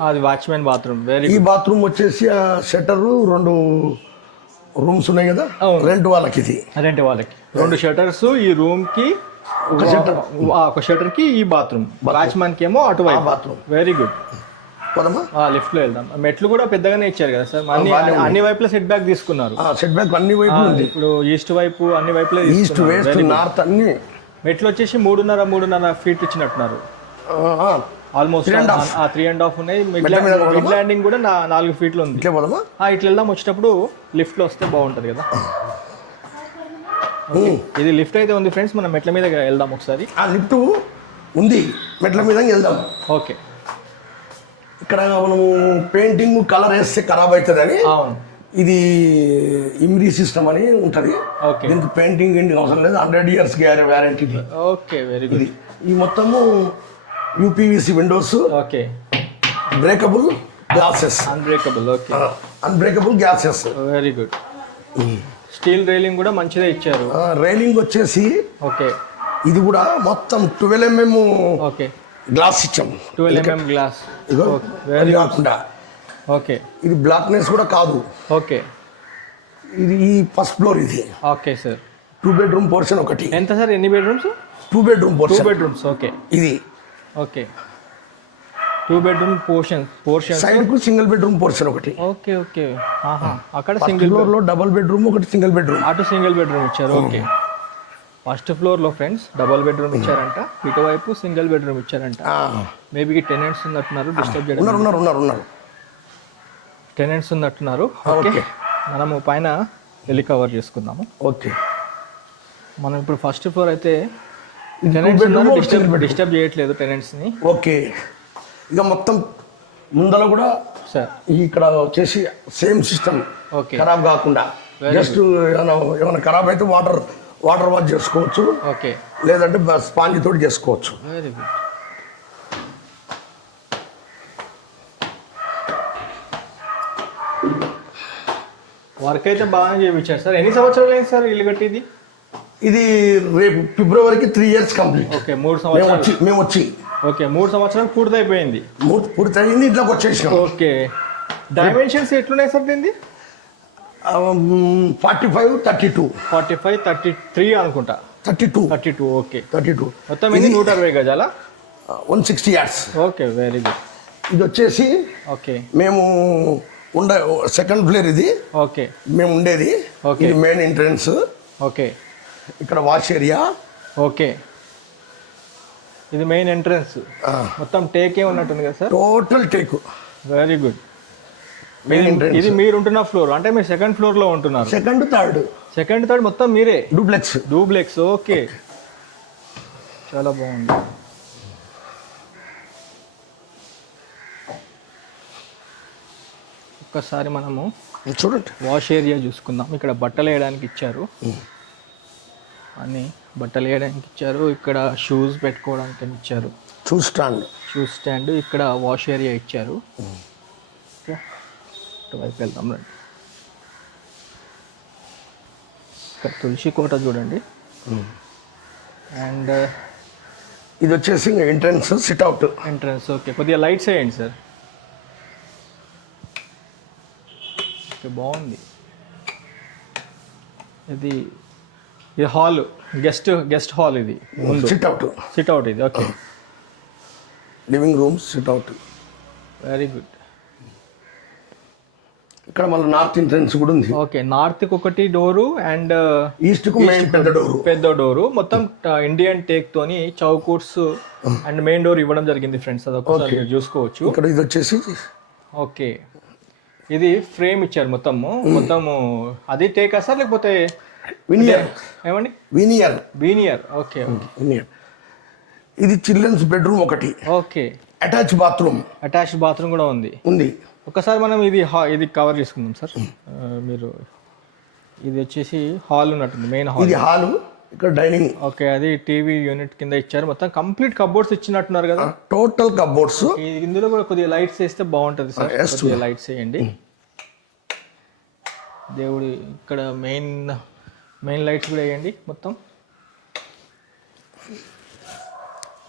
అది వాచ్మెన్ బాత్రూమ్. వెరీ ఈ గుడ్. బాత్రూమ్ వచ్చేసి షట్టరు 2 రూమ్స్ ఉన్నాయి కదా, రెంట్ వాళ్ళకి. ఇది రెంట్ వాళ్ళకి 2 షటర్స్. ఈ రూమ్ కి ఒక షటర్ కి ఈ బాత్రూమ్. వాచ్మెన్ కి ఏమో అటువైపు బాత్రూమ్. Very good. పోదమ్మా, లిఫ్ట్ లో వెళ్దాం. మెట్లు కూడా పెద్దగానే ఇచ్చారు కదా సార్? అన్ని వైపులా సెట్ బ్యాక్ తీసుకున్నారు. సెట్ బ్యాక్ అన్ని వైపు ఉంది. ఇప్పుడు ఈస్ట్ వైపు అన్ని వైపులా ఈస్ట్, వెస్ట్, నార్త్ అన్ని. మెట్లు వచ్చేసి 3.5 ఫీట్ ఇచ్చినట్టున్నారు. ఆల్మోస్ట్ 3.5 ఉన్నాయి. మిడ్ ల్యాండింగ్ కూడా 4 ఫీట్లు ఉంది. ఇట్లా పోదమ్మా. ఇట్లా వెళ్దాం. వచ్చేటప్పుడు లిఫ్ట్ లో వస్తే బాగుంటది కదా. ఇది లిఫ్ట్ అయితే ఉంది ఫ్రెండ్స్. మనం మెట్ల మీద వెళ్దాం ఒకసారి. లిఫ్ట్ ఉంది, మెట్ల మీద వెళ్దాం. ఓకే, ఇక్కడ మనము పెయింటింగ్ కలర్ వేస్తే ఖరాబ్ అవుతుందని అవును ఇది ఇమ్రీ సిస్టమ్ అని ఉంటుంది. ఓకే దీనికి పెయింటింగ్ అవసరం లేదు, 100 years warranty. Okay very good. ఈ మొత్తము UPVC Windows, okay breakable glasses, unbreakable. Okay unbreakable glasses. Very good. Steel railing కూడా మంచిదే ఇచ్చారు. రైలింగ్ వచ్చేసి ఓకే ఇది కూడా మొత్తం 12 mm ఓకే గ్లాస్ ఇచ్చాం. 12 mm గ్లాస్. ఇగో అది కాకుండా ఓకే ఇది బ్లాక్నెస్ కూడా కాదు. ఓకే ఇది ఈ ఫస్ట్ ఫ్లోర్ ఇది ఓకే సార్. 2 bedroom పోర్షన్ ఒకటి. ఎంత సార్, ఎన్ని bedrooms? 2 bedroom 2 portion bedrooms. Okay ఇది. Okay 2 bedroom portion. సైడ్ కు సింగిల్ బెడ్రూమ్ పోర్షన్ ఒకటి. ఓకే ఓకే అక్కడ ఫస్ట్ సింగిల్ ఫ్లోర్ లో డబుల్ బెడ్రూమ్ ఒకటి, సింగిల్ బెడ్రూమ్. అటు సింగిల్ బెడ్రూమ్ ఇచ్చారు. ఓకే ఫస్ట్ ఫ్లోర్లో ఫ్రెండ్స్ డబల్ బెడ్రూమ్ ఇచ్చారంట, ఇటువైపు సింగిల్ బెడ్రూమ్ ఇచ్చారంట. మేబీ టెనెంట్స్ ఉన్నట్టున్నారు, డిస్టర్బ్ చేయడం. ఉన్నారు టెనెంట్స్ ఉన్నట్టున్నారు. ఓకే మనము పైన వెళ్ళి కవర్ చేసుకుందాము. ఓకే మనం ఇప్పుడు ఫస్ట్ ఫ్లోర్ అయితే bedroom, డిస్టర్బ్ చేయట్లేదు టెనెంట్స్ని. ఓకే ఇక మొత్తం ముందర కూడా సార్ ఇక్కడ వచ్చేసి సేమ్ సిస్టమ్, ఓకే ఖరాబ్ కాకుండా. జస్ట్ ఏమైనా ఖరాబ్ అయితే వాటర్ వాష్ చేసుకోవచ్చు, ఓకే లేదంటే స్పాంజ్ తోటి చేసుకోవచ్చు. Very good. వర్క్ అయితే బాగానే చేయించారు సార్. ఎన్ని సంవత్సరాలు అయింది సార్ ఇల్లు కట్టింది? ఇది రేపు ఫిబ్రవరికి 3 years కంప్లీట్. ఓకే 3 సంవత్సరాలు. మేము వచ్చి ఓకే 3 సంవత్సరాలు పూర్తయిపోయింది. పూర్తయింది, ఇంట్లోకి వచ్చేసినాం. ఓకే డైమెన్షన్స్ ఎట్లున్నాయి సార్ దీనిది? 45, 32, 45, 33 అనుకుంటా. 32 ఓకే. 32 మొత్తం ఇది 160 గజాలా? 160 yards. Okay very good. ఇది వచ్చేసి ఓకే మేము సెకండ్ ఫ్లోర్ ఇది. ఓకే మేము ఉండేది. ఓకే. ఇది మెయిన్ ఎంట్రన్స్. ఓకే ఇక్కడ వాష్ ఏరియా. ఓకే ఇది మెయిన్ ఎంట్రన్స్. మొత్తం టేకే ఉన్నట్టుంది కదా sir? Total take. Very good. Main entrance. ఇది మీరు ఉంటున్న ఫ్లోర్, అంటే మీరు సెకండ్ ఫ్లోర్ లో ఉంటున్నారు? సెకండ్ థర్డ్ మొత్తం మీరే? డూప్లెక్స్. ఓకే చాలా బాగుంది. ఒక్కసారి మనము చూడండి వాష్ ఏరియా చూసుకుందాం. ఇక్కడ బట్టలు వేయడానికి ఇచ్చారు, అన్ని బట్టలు వేయడానికి ఇచ్చారు. ఇక్కడ షూస్ పెట్టుకోవడానికి ఇచ్చారు, షూ స్టాండ్. ఇక్కడ వాష్ ఏరియా ఇచ్చారు. ఇటువైపు వెళ్దాం రండి. ఇక్కడ తులసి కోట చూడండి. అండ్ ఇది వచ్చేసి ఎంట్రన్స్, సిట్అవుట్ ఎంట్రన్స్. ఓకే కొద్దిగా లైట్స్ వేయండి సార్. ఓకే బాగుంది. ఇది హాల్, గెస్ట్ హాల్. ఇది ముందు సిట్అవుట్ ఇది. Okay living room, sit-out. Very good. ఇక్కడ మళ్ళీ నార్త్ ఎంట్రన్స్ కూడా ఉంది. ఓకే నార్త్కి ఒకటి డోరు అండ్ ఈస్ట్కు మెయిన్ పెద్ద డోరు. మొత్తం ఇండియన్ టేక్ తోని చౌకూట్స్ అండ్ మెయిన్ డోర్ ఇవ్వడం జరిగింది ఫ్రెండ్స్. అది ఒకసారి మీరు చూసుకోవచ్చు. ఇక్కడ ఇది వచ్చేసి ఓకే ఇది ఫ్రేమ్ ఇచ్చారు మొత్తము. అది టేకా సార్ లేకపోతే వినియర్? ఏమండి వీనియర్. Okay veneer. ఇది చిల్డ్రన్స్ బెడ్రూమ్ ఒకటి. ఓకే అటాచ్ బాత్రూమ్ కూడా ఉంది. ఒకసారి మనం ఇది కవర్ చేసుకుందాం సార్. మీరు ఇది వచ్చేసి హాల్ ఉన్నట్టుంది, మెయిన్ హాల్. ఇది హాల్, ఇక్కడ డైనింగ్. ఓకే అది టీవీ యూనిట్ కింద ఇచ్చారు. మొత్తం కంప్లీట్ కబోర్డ్స్ ఇచ్చినట్టున్నారు కదా? Total cupboards. ఇందులో కూడా కొద్దిగా లైట్స్ వేస్తే బాగుంటుంది సార్. కొద్దిగా లైట్స్ వేయండి. దేవుడి ఇక్కడ మెయిన్ లైట్స్ కూడా వేయండి. మొత్తం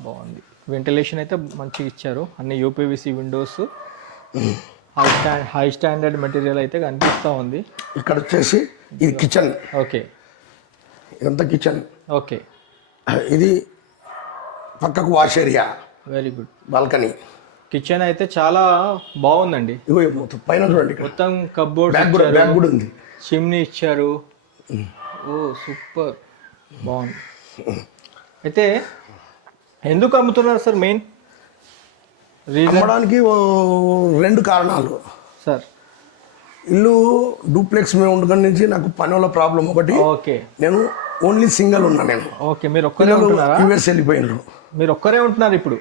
బాగుంది. వెంటిలేషన్ అయితే మంచిగా ఇచ్చారు. అన్ని UPVC Windows, high standard material అయితే కనిపిస్తూ ఉంది. ఇక్కడ వచ్చేసి ఇది కిచెన్. ఓకే ఇదంతా కిచెన్. ఓకే ఇది పక్కకు wash area. Very good. Balcony. Kitchen అయితే చాలా బాగుందండి. మొత్తం పైన చూడండి, మొత్తం కబోర్డ్, బ్యాగ్ కూడా ఉంది, చిమ్నీ ఇచ్చారు. ఓ సూపర్ బాగుంది. అయితే ఎందుకు అమ్ముతున్నారు సార్? మెయిన్ అమ్మడానికి 2 కారణాలు సార్. ఇల్లు డూప్లెక్స్ మేము ఉండడం నుంచి నాకు పని వల్ల ప్రాబ్లం ఒకటి. ఓకే నేను ఓన్లీ సింగిల్ ఉన్నా నేను. ఓకే మీరు ఒక్కరే ఉంటున్నారా? యూఎస్ వెళ్ళిపోయినారు. మీరు ఒక్కరే ఉంటున్నారు ఇప్పుడు?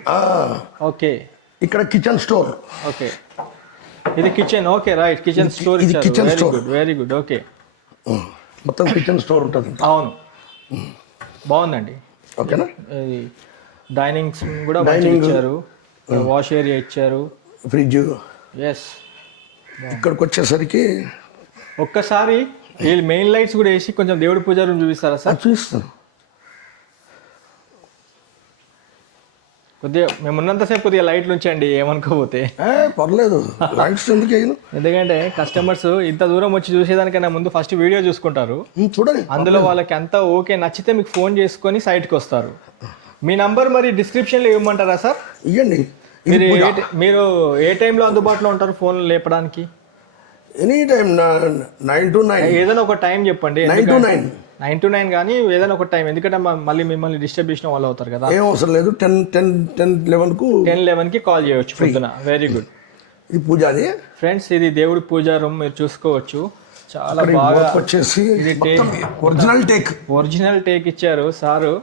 ఓకే ఇక్కడ కిచెన్ స్టోర్. ఓకే ఇది kitchen, okay right, kitchen store ఇది kitchen very store. Good very good, okay. మొత్తం కిచెన్ స్టోర్ ఉంటుంది. అవును, బాగుందండి. ఓకేనా. ఇది డైనింగ్ కూడా మంచిగా ఇచ్చారు, వాష్ ఏరియా ఇచ్చారు, ఫ్రిడ్జ్. ఎస్. ఇక్కడికి వచ్చేసరికి ఒక్కసారి వీళ్ళు మెయిన్ లైట్స్ కూడా వేసి కొంచెం దేవుడి పూజ రూమ్ చూపిస్తారా సార్? చూపిస్తాను. కొద్దిగా మేము ఉన్నంతసేపు కొద్దిగా లైట్లు ఉంచండి, ఏమనుకోపోతే. పర్లేదు, లైట్స్ ఎందుకు వేయను? ఎందుకంటే కస్టమర్స్ ఇంత దూరం వచ్చి చూసేదానికన్నా ముందు ఫస్ట్ వీడియో చూసుకుంటారు. చూడండి, అందులో వాళ్ళకి అంతా ఓకే నచ్చితే మీకు ఫోన్ చేసుకొని సైట్కి వస్తారు. మీ నంబర్ మరి డిస్క్రిప్షన్లో ఇవ్వమంటారా సార్? ఇవ్వండి. మీరు ఏ టైంలో అందుబాటులో ఉంటారు ఫోన్ లేపడానికి? Any time 9 to 9. ఏదైనా ఒక టైం చెప్పండి. 9 to 9. 9 to 9 కానీ ఏదైనా ఒక టైం, ఎందుకంటే మళ్ళీ మిమ్మల్ని డిస్టర్బ్ చేసిన వాళ్ళు అవుతారు కదా. ఏం అవసరం లేదు. 10-11కు 10-11కి కాల్ చేయవచ్చు పొద్దున. Very good. ఇది పూజాది ఫ్రెండ్స్, ఇది దేవుడి పూజా రూమ్ మీరు చూసుకోవచ్చు. చాలా బాగా వచ్చేసి ఇది ఒరిజినల్ టేక్ ఇచ్చారు సారు.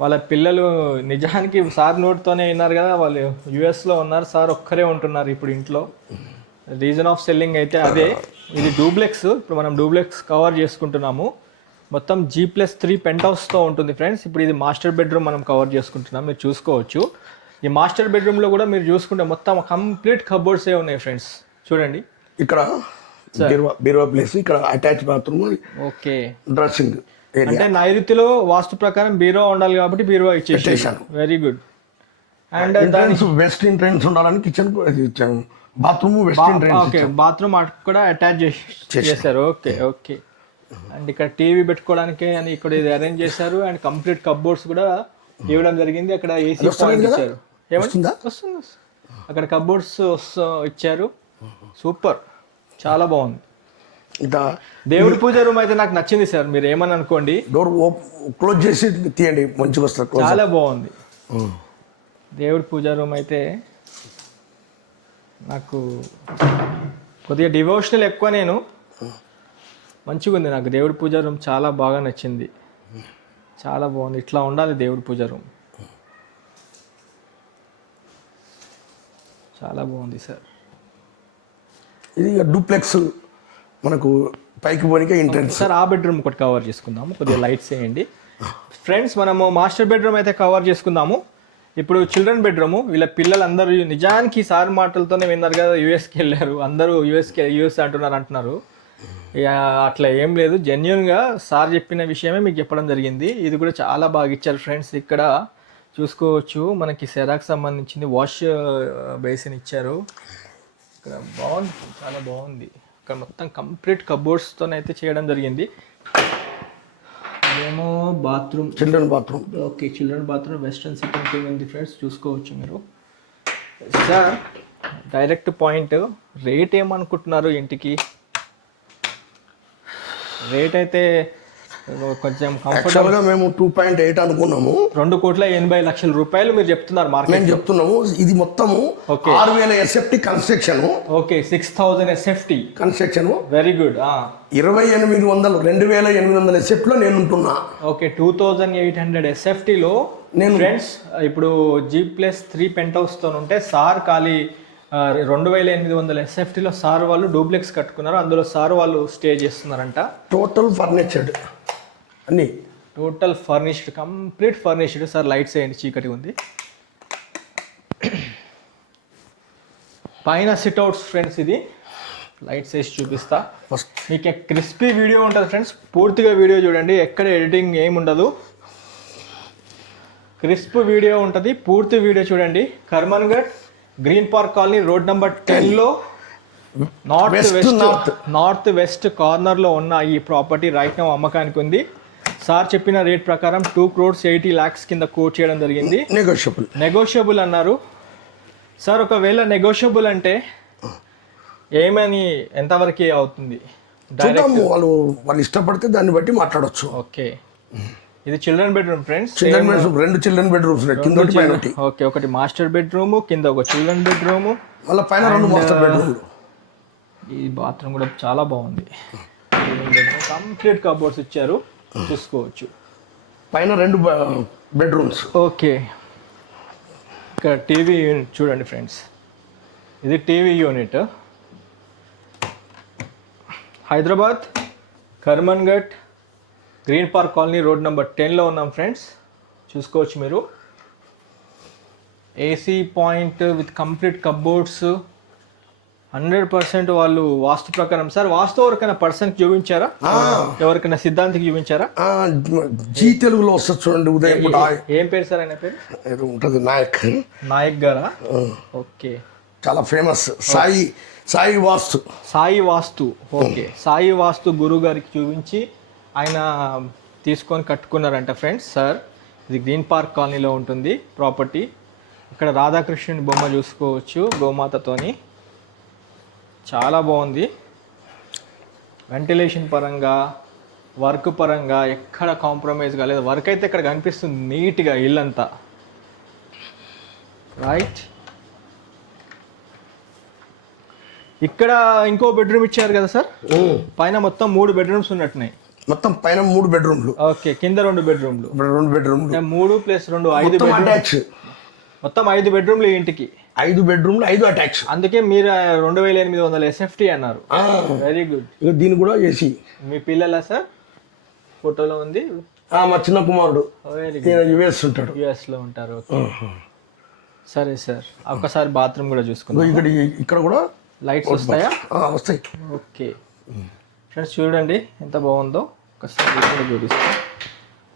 వాళ్ళ పిల్లలు నిజానికి సార్ నోట్తోనే విన్నారు కదా, వాళ్ళు యుఎస్లో ఉన్నారు, సార్ ఒక్కరే ఉంటున్నారు ఇప్పుడు ఇంట్లో. రీజన్ ఆఫ్ సెల్లింగ్ అయితే అదే. ఇది డూప్లెక్స్, ఇప్పుడు మనం డూప్లెక్స్ కవర్ చేసుకుంటున్నాము. మొత్తం G+3 పెంట్ హౌస్తో ఉంటుంది ఫ్రెండ్స్. ఇప్పుడు ఇది మాస్టర్ బెడ్రూమ్ మనం కవర్ చేసుకుంటున్నాం, మీరు చూసుకోవచ్చు. ఈ మాస్టర్ బెడ్రూమ్లో కూడా మీరు చూసుకుంటే మొత్తం కంప్లీట్ కబోర్డ్సే ఉన్నాయి ఫ్రెండ్స్. చూడండి, ఇక్కడ బీరువా ప్లేస్, ఇక్కడ అటాచ్ బాత్రూమ్, ఓకే, డ్రెస్సింగ్. అంటే నైరుతిలో వాస్తు ప్రకారం బీరువా ఉండాలి కాబట్టి బీరువా ఇచ్చేసాను. Very good. And west entrance ఉండాలని కిచెన్ ఇచ్చాను. Bathroom west entrance. Okay, bathroom కూడా అటాచ్ చేశారు. Okay okay. అండ్ ఇక్కడ టీవీ పెట్టుకోవడానికి అని ఇక్కడ ఇది అరేంజ్ చేశారు. అండ్ కంప్లీట్ కబోర్డ్స్ కూడా ఇవ్వడం జరిగింది. అక్కడ ఏసీ పాయింట్ ఇచ్చారు. ఏమంటుందా? వస్తుంది. అక్కడ కబోర్డ్స్ ఇచ్చారు. సూపర్, చాలా బాగుంది. దేవుడి పూజ రూమ్ అయితే నాకు నచ్చింది సార్. మీరు ఏమని అనుకోండి, డోర్ క్లోజ్ చేసి తీయండి, మంచిగా వస్తుంది. చాలా బాగుంది. దేవుడి పూజ రూమ్ అయితే నాకు కొద్దిగా డివోషనల్ ఎక్కువ, నేను మంచిగా ఉంది. నాకు దేవుడి పూజ రూమ్ చాలా బాగా నచ్చింది, చాలా బాగుంది. ఇట్లా ఉండాలి దేవుడి పూజ రూమ్, చాలా బాగుంది సార్. ఇది డూప్లెక్స్ మనకు పైకి పోనీకే ఎంట్రన్స్. సార్ ఆ బెడ్రూమ్ ఒకటి కవర్ చేసుకుందాము, కొద్దిగా లైట్స్ వేయండి ఫ్రెండ్స్. మనము మాస్టర్ బెడ్రూమ్ అయితే కవర్ చేసుకుందాము. ఇప్పుడు చిల్డ్రన్ బెడ్రూము. వీళ్ళ పిల్లలందరూ నిజానికి సార్ మాటలతోనే విన్నారు కదా, యూఎస్కి వెళ్ళారు అందరూ. యూఎస్ అంటున్నారు. అట్లా ఏం లేదు, జెన్యున్గా సార్ చెప్పిన విషయమే మీకు చెప్పడం జరిగింది. ఇది కూడా చాలా బాగా ఇచ్చారు ఫ్రెండ్స్. ఇక్కడ చూసుకోవచ్చు, మనకి సెరాక్ సంబంధించింది వాష్ బేసిన్ ఇచ్చారు. ఇక్కడ బాగుంది, చాలా బాగుంది. ఇక్కడ మొత్తం కంప్లీట్ కబోర్డ్స్తో అయితే చేయడం జరిగింది. ఇదేమో bathroom, children bathroom. Okay, children bathroom western sitting ఉంది ఫ్రెండ్స్, చూసుకోవచ్చు మీరు. సార్ డైరెక్ట్ పాయింట్, రేట్ ఏమనుకుంటున్నారు ఇంటికి? రేట్ అయితే కొంచెం కంఫర్టబుల్గా మేము 2.8 అనుకున్నాము. 2,80,00,000 రూపాయలు మీరు చెప్తున్నారు మార్కెట్. మేము చెప్తున్నాము ఇది మొత్తము 6,000 SFT construction. Okay, 6,000 SFT construction. Very good. 2,800 SFT లో నేను ఉంటున్నా. ఓకే, 2,800 SFT లో నేను ఫ్రెండ్స్. ఇప్పుడు G+3 పెంట్ హౌస్తో ఉంటే సార్ ఖాళీ 2,800 SFTలో సార్ వాళ్ళు డూప్లెక్స్ కట్టుకున్నారు. అందులో సార్ వాళ్ళు స్టే చేస్తున్నారంట. టోటల్ ఫర్నిచర్డ్ అన్నీ, total furnished, complete furnished. Sir lights వేయండి, చీకటి ఉంది. పైన సిట్అవుట్స్ ఫ్రెండ్స్. ఇది లైట్స్ వేసి చూపిస్తా. ఫస్ట్ మీకు క్రిస్పీ వీడియో ఉంటుంది ఫ్రెండ్స్, పూర్తిగా వీడియో చూడండి, ఎక్కడ ఎడిటింగ్ ఏమి ఉండదు, క్రిస్ప్ వీడియో ఉంటుంది. పూర్తి వీడియో చూడండి. Karmanghat Green park colony road number 10లో నార్త్ వెస్ట్ కార్నర్లో ఉన్న ఈ ప్రాపర్టీ రైట్ నౌ అమ్మకానికి ఉంది. సార్ చెప్పిన రేట్ ప్రకారం 2,80,00,000 కింద కోట్ చేయడం జరిగింది. నెగోషియబుల్ అన్నారు సార్. ఒకవేళ నెగోషియబుల్ అంటే ఏమని, ఎంతవరకు అవుతుంది? వాళ్ళు ఇష్టపడితే దాన్ని బట్టి మాట్లాడొచ్చు. ఓకే, ఇది children bedroom friends. Children bedroom, 2 children bedrooms కింద ఒకటి పైన ఒకటి. ఓకే, ఒకటి మాస్టర్ బెడ్రూమ్, కింద ఒక చిల్డ్రన్ బెడ్రూమ్, మళ్ళీ పైన 2 మాస్టర్ బెడ్రూమ్. ఈ బాత్రూమ్ కూడా చాలా బాగుంది. కంప్లీట్ కబోర్డ్స్ ఇచ్చారు, చూసుకోవచ్చు. పైన 2 బెడ్రూమ్స్. ఓకే, ఇక్కడ టీవీ చూడండి ఫ్రెండ్స్. ఇది TV unit. Hyderabad Karmanghat Green park colony road number 10లో ఉన్నాం ఫ్రెండ్స్. చూసుకోవచ్చు మీరు. AC point with complete cupboards. 100% వాళ్ళు వాస్తు ప్రకారం. సార్ వాస్తు ఎవరికైనా పర్సన్కి చూపించారా? ఎవరికైనా సిద్ధాంతికి చూపించారా? జీ తెలుగులో వస్తుంది చూడండి ఉదయం పూట. ఏం పేరు సార్ ఆయన పేరు? ఏదో ఉంటుంది, నాయక్ గారా? ఓకే, చాలా ఫేమస్. సాయి వాస్తు. ఓకే, సాయి వాస్తు గురువు గారికి చూపించి ఆయన తీసుకొని కట్టుకున్నారంట ఫ్రెండ్స్. సార్ ఇది గ్రీన్ పార్క్ కాలనీలో ఉంటుంది ప్రాపర్టీ. ఇక్కడ రాధాకృష్ణుని బొమ్మ చూసుకోవచ్చు గోమాతతోని. చాలా బాగుంది. వెంటిలేషన్ పరంగా, వర్క్ పరంగా ఎక్కడ కాంప్రమైజ్ కాలేదు. వర్క్ అయితే ఇక్కడ కనిపిస్తుంది నీట్గా ఇల్లంతా. రైట్, ఇక్కడ ఇంకో బెడ్రూమ్ ఇచ్చారు కదా సార్? పైన మొత్తం 3 బెడ్రూమ్స్ ఉన్నట్టున్నాయి. మొత్తం పైన 3 బెడ్రూమ్లు. ఓకే, కింద 2 బెడ్రూమ్లు. 2 బెడ్రూమ్లు. 3 + 2 5 అటాచ్. మొత్తం 5 బెడ్రూమ్లు ఈ ఇంటికి. 5 బెడ్రూమ్లు 5 అటాచ్. అందుకే మీరు 2800 SFT అన్నారు. Very good. దీని కూడా ఏసీ. మీ పిల్లలా సార్? ఫోటోలో ఉంది. మా చిన్న కుమారుడు వెరీ గుడ్. యుఎస్ ఉంటాడు. యుఎస్లో ఉంటారు. సరే సార్, ఒకసారి బాత్రూమ్ కూడా చూసుకుందాం. ఇక్కడ కూడా లైట్స్ వస్తాయా? వస్తాయి. ఓకే ఫ్రెండ్స్, చూడండి ఎంత బాగుందో. ఒకసారి కూడా చూపిస్తాం.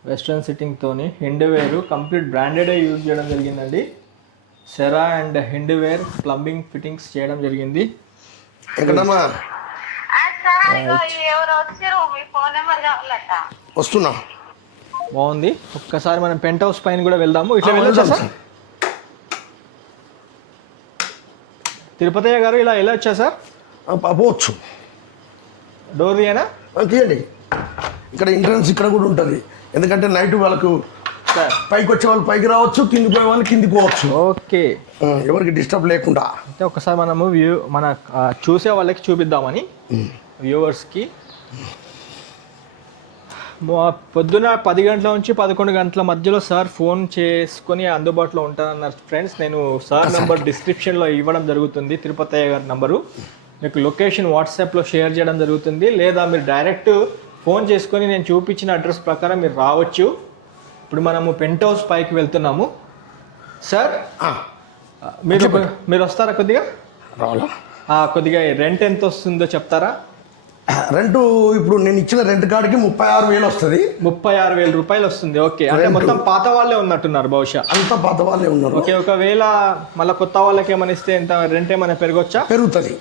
వెస్ట్రన్ సిట్టింగ్తోని హిండ్వేర్ కంప్లీట్ బ్రాండెడే యూజ్ చేయడం జరిగిందండి. Cera and Hindware plumbing fittings చేయడం జరిగింది. వస్తున్నా. బాగుంది. ఒక్కసారి మనం పెంట్ హౌస్ పైన కూడా వెళ్దాము. ఇట్లా వెళ్ళొచ్చా సార్? తిరుపతయ్య గారు ఇలా వెళ్ళొచ్చా సార్? పోవచ్చు. డోర్ తీయనా? తీయండి. ఇక్కడ ఎంట్రన్స్ ఇక్కడ కూడా ఉంటుంది. ఎందుకంటే నైట్ వాళ్ళకు పైకి వచ్చే వాళ్ళు పైకి రావచ్చు, కిందికి పోయే వాళ్ళు కిందికి పోవచ్చు. ఓకే, ఎవరికి డిస్టర్బ్ లేకుండా. అయితే ఒకసారి మనము మన చూసే వాళ్ళకి చూపిద్దామని వ్యూవర్స్కి. పొద్దున 10 గంటల నుంచి 11 గంటల మధ్యలో సార్ ఫోన్ చేసుకొని అందుబాటులో ఉంటానన్నారు ఫ్రెండ్స్. నేను సార్ నెంబర్ డిస్క్రిప్షన్లో ఇవ్వడం జరుగుతుంది. తిరుపతయ్య గారి నంబరు మీకు లొకేషన్ వాట్సాప్లో షేర్ చేయడం జరుగుతుంది. లేదా మీరు డైరెక్ట్ ఫోన్ చేసుకొని నేను చూపించిన అడ్రస్ ప్రకారం మీరు రావచ్చు. ఇప్పుడు మనము పెంట్ హౌస్ పైకి వెళ్తున్నాము సార్. మీరు వస్తారా? కొద్దిగా రావాలా? కొద్దిగా రెంట్ ఎంత వస్తుందో చెప్తారా? రెంట్ ఇప్పుడు నేను ఇచ్చిన రెంట్ కార్డుకి 36,000 వస్తుంది. 36,000 రూపాయలు వస్తుంది. ఓకే, అంటే మొత్తం పాత వాళ్ళే ఉన్నట్టున్నారు బహుశా. అంతా పాత వాళ్ళే ఉన్నారు. ఓకే, ఒకవేళ మళ్ళీ కొత్త వాళ్ళకి ఏమైనా ఇస్తే ఎంత రెంట్ ఏమైనా పెరగొచ్చా? పెరుగుతుంది.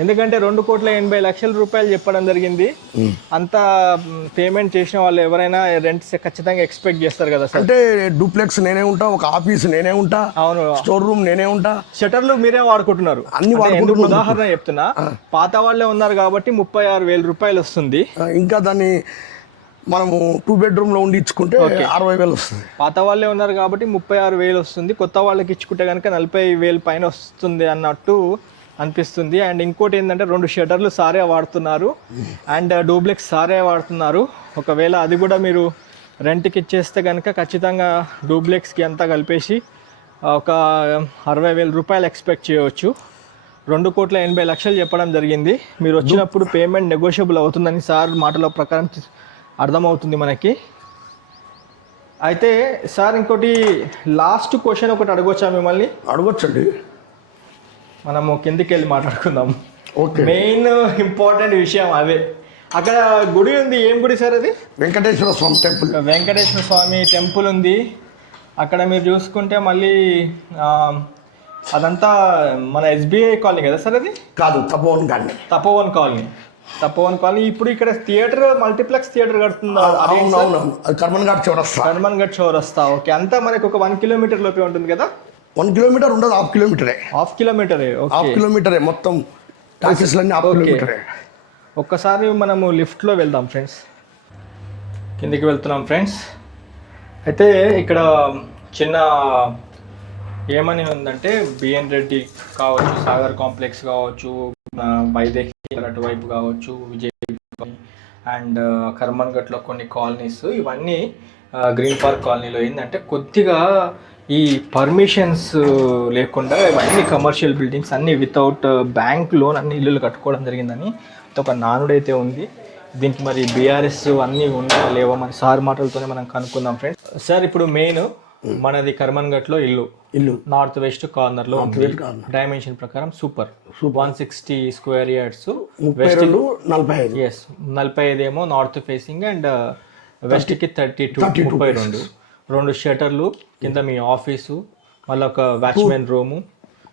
ఎందుకంటే 2,80,00,000 రూపాయలు చెప్పడం జరిగింది. అంత పేమెంట్ చేసిన వాళ్ళు ఎవరైనా రెంట్ ఖచ్చితంగా ఎక్స్పెక్ట్ చేస్తారు కదా సార్. అంటే డూప్లెక్స్ నేనే ఉంటా, ఒక ఆఫీస్ నేనే ఉంటా, అవును, స్టోర్ రూమ్ నేనే ఉంటా, షటర్లు మీరే వాడుకుంటున్నారు. అన్ని వాడుకుంటున్నారు. ఉదాహరణ చెప్తున్నా, పాత వాళ్ళే ఉన్నారు కాబట్టి 36,000 రూపాయలు వస్తుంది. ఇంకా దాన్ని మనము 2 బెడ్రూమ్లో ఉండి ఇచ్చుకుంటే 60,000 వస్తుంది. పాత వాళ్ళే ఉన్నారు కాబట్టి 36,000 వస్తుంది. కొత్త వాళ్ళకి ఇచ్చుకుంటే కనుక 40,000 పైన వస్తుంది అన్నట్టు అనిపిస్తుంది. అండ్ ఇంకోటి ఏంటంటే 2 షటర్లు సారే వాడుతున్నారు అండ్ డూప్లెక్స్ సారే వాడుతున్నారు. ఒకవేళ అది కూడా మీరు రెంట్కి ఇచ్చేస్తే కనుక ఖచ్చితంగా డూప్లెక్స్కి అంతా కలిపేసి ఒక 60,000 రూపాయలు ఎక్స్పెక్ట్ చేయవచ్చు. 2,80,00,000 చెప్పడం జరిగింది. మీరు వచ్చినప్పుడు పేమెంట్ నెగోషియబుల్ అవుతుందని సార్ మాటల ప్రకారం అర్థమవుతుంది మనకి. అయితే సార్ ఇంకోటి లాస్ట్ క్వశ్చన్ ఒకటి అడగొచ్చా మిమ్మల్ని? అడగొచ్చండి. మనము కిందికి వెళ్ళి మాట్లాడుకుందాం. ఓకే, మెయిన్ ఇంపార్టెంట్ విషయం అదే. అక్కడ గుడి ఉంది. ఏం గుడి సార్ అది? వెంకటేశ్వర స్వామి టెంపుల్. వెంకటేశ్వర స్వామి టెంపుల్ ఉంది అక్కడ. మీరు చూసుకుంటే మళ్ళీ అదంతా మన SBI కాలనీ కదా సార్? అది కాదు, తపోవన్ కాలనీ. తపోవన్ కాలనీ. ఇప్పుడు ఇక్కడ theatre, multiplex theatre కడుతుందా? Karman ghat చౌరస్తా. ఓకే, అంతా మనకి ఒక 1 కిలోమీటర్ లోపే ఉంటుంది కదా? 1 కిలోమీటర్ ఉండదు, హాఫ్ కిలోమీటరే. హాఫ్ కిలోమీటరే మొత్తం. టాక్సీస్లన్నీ హాఫ్ కిలోమీటరే. ఒక్కసారి మనము లిఫ్ట్లో వెళ్దాం ఫ్రెండ్స్. కిందికి వెళ్తున్నాం ఫ్రెండ్స్. అయితే ఇక్కడ చిన్న ఏమని ఉందంటే బిఎన్ రెడ్డి కావచ్చు, సాగర్ కాంప్లెక్స్ కావచ్చు, వైదేహి అటువైపు కావచ్చు, విజయ్ అండ్ కర్మన్ ఘట్లో కొన్ని కాలనీస్, ఇవన్నీ గ్రీన్ పార్క్ కాలనీలో ఏంటంటే కొద్దిగా ఈ పర్మిషన్స్ లేకుండా ఇవన్నీ కమర్షియల్ బిల్డింగ్స్ అన్నీ వితౌట్ బ్యాంక్ లోన్ అన్ని ఇల్లులు కట్టుకోవడం జరిగిందని ఒక నానుడైతే ఉంది. దీనికి మరి బీఆర్ఎస్ అన్నీ ఉన్నాయా లేవో మన సార్ మాటలతోనే మనం కనుక్కుందాం ఫ్రెండ్స్. సార్ ఇప్పుడు మెయిన్ మనది కర్మన్ఘట్లో ఇల్లు నార్త్ వెస్ట్ కార్నర్లో డైమెన్షన్ ప్రకారం సూపర్ 160 స్క్వేర్ యార్డ్స్, 45 ఏమో నార్త్ ఫేసింగ్ అండ్ వెస్ట్ కి 32 రెండు షటర్లు, కింద మీ ఆఫీసు, మళ్ళీ ఒక వాచ్మెన్ రూము,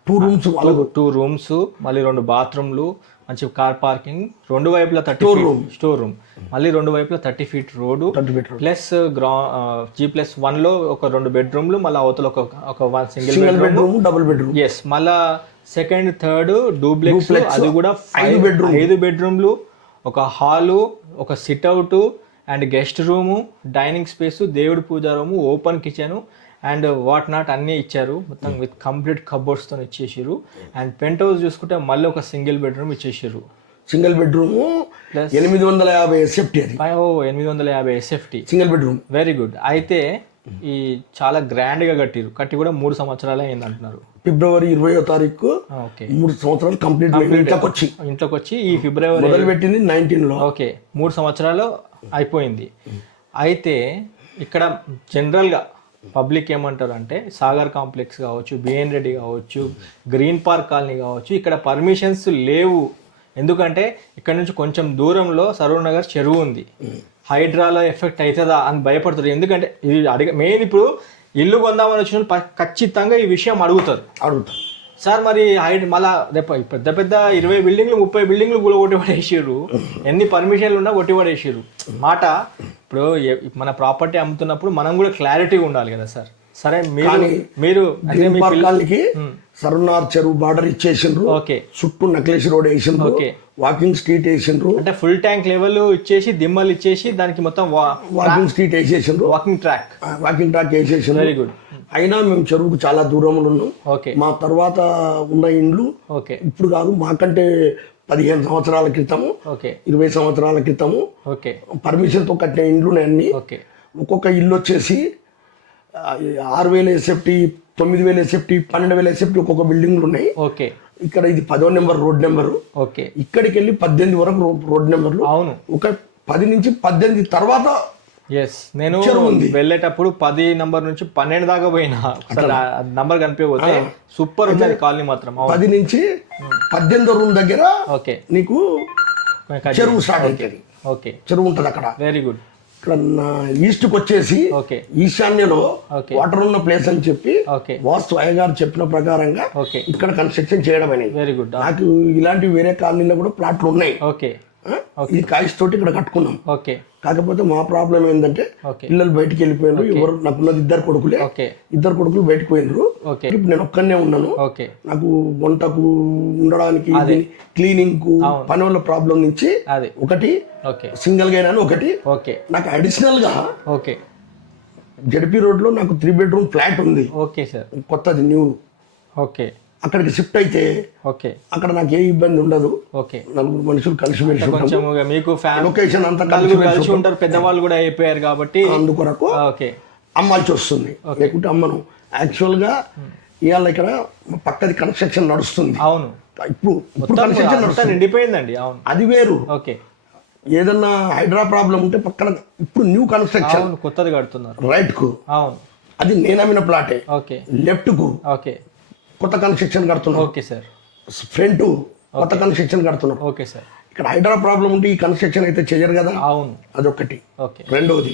2 రూమ్స్, మళ్ళీ 2 బాత్రూమ్లు, మంచి కార్ పార్కింగ్, 2 వైపులా 30 ఫీట్ స్టోర్ రూమ్, మళ్ళీ 2 వైపులా 30 ఫీట్ రోడ్డు, ప్లస్ G+1 లో ఒక 2 బెడ్రూమ్లు, మళ్ళీ అవతల ఒక single bedroom, double bedroom. Yes, మళ్ళా సెకండ్ థర్డ్ డూప్లెక్స్, అది కూడా 5 బెడ్రూమ్లు, ఒక హాలు, ఒక sit out and guest room, dining space, దేవుడి puja room, open kitchen and what not అన్నీ ఇచ్చారు. మొత్తం విత్ కంప్లీట్ కబోర్డ్స్తో ఇచ్చేసారు. అండ్ పెంట్ హౌస్ చూసుకుంటే మళ్ళీ ఒక సింగిల్ బెడ్రూమ్ ఇచ్చేసారు. Single bedroom plus 850 SFT. 850 SFT single bedroom. Very good. అయితే ఈ చాలా గ్రాండ్ గా కట్టి కూడా 3 సంవత్సరాలే అయింది అంటున్నారు. ఫిబ్రవరి 20వ తారీఖు 3 సంవత్సరాలు కంప్లీట్ ఇంట్లోకి వచ్చి ఈ ఫిబ్రవరి మొదలు పెట్టింది 19లో. ఓకే, 3 సంవత్సరాలు అయిపోయింది. అయితే ఇక్కడ జనరల్గా పబ్లిక్ ఏమంటారు అంటే సాగర్ కాంప్లెక్స్ కావచ్చు, బిఎన్ రెడ్డి కావచ్చు, గ్రీన్ పార్క్ కాలనీ కావచ్చు, ఇక్కడ పర్మిషన్స్ లేవు. ఎందుకంటే ఇక్కడ నుంచి కొంచెం దూరంలో సరూర్ నగర్ చెరువు ఉంది, హైడ్రాలో ఎఫెక్ట్ అవుతుందా అని భయపడుతుంది. ఎందుకంటే ఇది మెయిన్ ఇప్పుడు ఇల్లు కొందామని వచ్చిన ఖచ్చితంగా ఈ విషయం అడుగుతారు సార్. మరి మళ్ళా రేపు పెద్ద 20 బిల్డింగ్లు 30 బిల్డింగ్లు కూడా కొట్టిపడేసారు, ఎన్ని పర్మిషన్లు ఉన్నా కొట్టిపడేసారు మాట. ఇప్పుడు మన ప్రాపర్టీ అమ్ముతున్నప్పుడు మనం కూడా క్లారిటీ ఉండాలి కదా సార్. సరే, మీరు సరునార్ చెరువు బార్డర్ ఇచ్చేసిండ్రు, ఓకే, చుట్టూ నక్లేష్ రోడ్ వేసిండ్రు, ఓకే, వాకింగ్ స్ట్రీట్ వేసిండ్రు, అంటే ఫుల్ ట్యాంక్ లెవెల్ ఇచ్చేసి దిమ్మలు ఇచ్చేసి దానికి మొత్తం వాకింగ్ స్ట్రీట్ వేసేసిండ్రు, వాకింగ్ ట్రాక్ వేసేసిండ్రు. Very good. అయినా మేము చెరువుకు చాలా దూరంలో ఉన్నాం. ఓకే, మా తర్వాత ఉన్న ఇండ్లు ఓకే ఇప్పుడు కాదు, మాకంటే 15 సంవత్సరాల క్రితము, 20 సంవత్సరాల క్రితము పర్మిషన్తో కట్టిన ఇండ్లు అన్ని. ఒక్కొక్క ఇల్లు వచ్చేసి 6,000 SFT, 9,000 SFT, 12,000 SFT ఒక్కొక్క బిల్డింగ్లు ఉన్నాయి. ఇక్కడ ఇది 10వ నెంబర్ రోడ్ నెంబరు. ఇక్కడికి వెళ్ళి 18 వరకు రోడ్ నెంబర్లు. అవును, ఒక 10 నుంచి 18 తర్వాత. ఎస్, నేను వెళ్ళేటప్పుడు 10 నంబర్ నుంచి 12 దాకా పోయినా, నంబర్ కనిపించకపోతే సూపర్ ఉంది కాలనీ మాత్రం. 10 నుంచి 18 రూమ్ దగ్గర ఓకే నీకు చెరువు స్టార్ట్ అవుతుంది. ఓకే, చెరువు ఉంటుంది అక్కడ. Very good. ఇక్కడ ఈస్ట్కి వచ్చేసి ఈశాన్యలో వాటర్ ఉన్న ప్లేస్ అని చెప్పి వాస్తు అయ్యగారు చెప్పిన ప్రకారంగా ఇక్కడ కన్స్ట్రక్షన్ చేయడం అనేది. Very good. నాకు ఇలాంటి వేరే కాలనీలో కూడా ప్లాట్లు ఉన్నాయి. ఓకే, ఈ కాయిస్ తోటి ఇక్కడ కట్టుకున్నాం. ఓకే, కాకపోతే మా ప్రాబ్లం ఏంటంటే పిల్లలు బయటికి వెళ్ళిపోయినారు. ఎవరు నాకున్నది 2 కొడుకులే, 2 కొడుకులు బయటకు పోయినారు. ఇప్పుడు నేను ఒక్కనే ఉన్నాను. నాకు వంటకు ఉండడానికి క్లీనింగ్ కు పని వల్ల ప్రాబ్లం నుంచి ఒకటి సింగిల్ గా అయినా ఒకటి నాకు అడిషనల్ గా జడ్పీ రోడ్ లో నాకు 3 బెడ్రూమ్ ఫ్లాట్ ఉంది. ఓకే సార్, కొత్తది న్యూ. ఓకే, అక్కడికి షిఫ్ట్ అయితే ఓకే అక్కడ నాకు ఏ ఇబ్బంది ఉండదు. ఓకే, 4 మనుషులు కలిసి మీకు లొకేషన్ అంతా కలిసి ఉంటారు, పెద్దవాళ్ళు కూడా అయిపోయారు కాబట్టి అందుకొరకు ఓకే అమ్మాల్సి వస్తుంది. లేకుంటే అమ్మను. యాక్చువల్ గా ఇవాళ ఇక్కడ పక్కది కన్స్ట్రక్షన్ నడుస్తుంది. అవును, ఇప్పుడు కన్స్ట్రక్షన్ నడుస్తుంది, నిండిపోయిందండి. అవును, అది వేరు. ఓకే, ఏదన్నా హైడ్రా ప్రాబ్లం ఉంటే పక్కన ఇప్పుడు న్యూ కన్స్ట్రక్షన్ కొత్తది కడుతున్నారు రైట్ కు. అవును, అది నేను అమ్మిన ప్లాటే. ఓకే, లెఫ్ట్ కు ఓకే కొత్త కన్స్ట్రక్షన్ కడుతున్నాం. ఓకే సార్, ఫ్రంట్ కొత్త కన్స్ట్రక్షన్ కడుతున్నాం. ఓకే సార్, ఇక్కడ హైడ్రా ప్రాబ్లం ఉంటే ఈ కన్స్ట్రక్షన్ అయితే చేయరు కదా. అవును, అదొకటి. ఓకే, రెండోది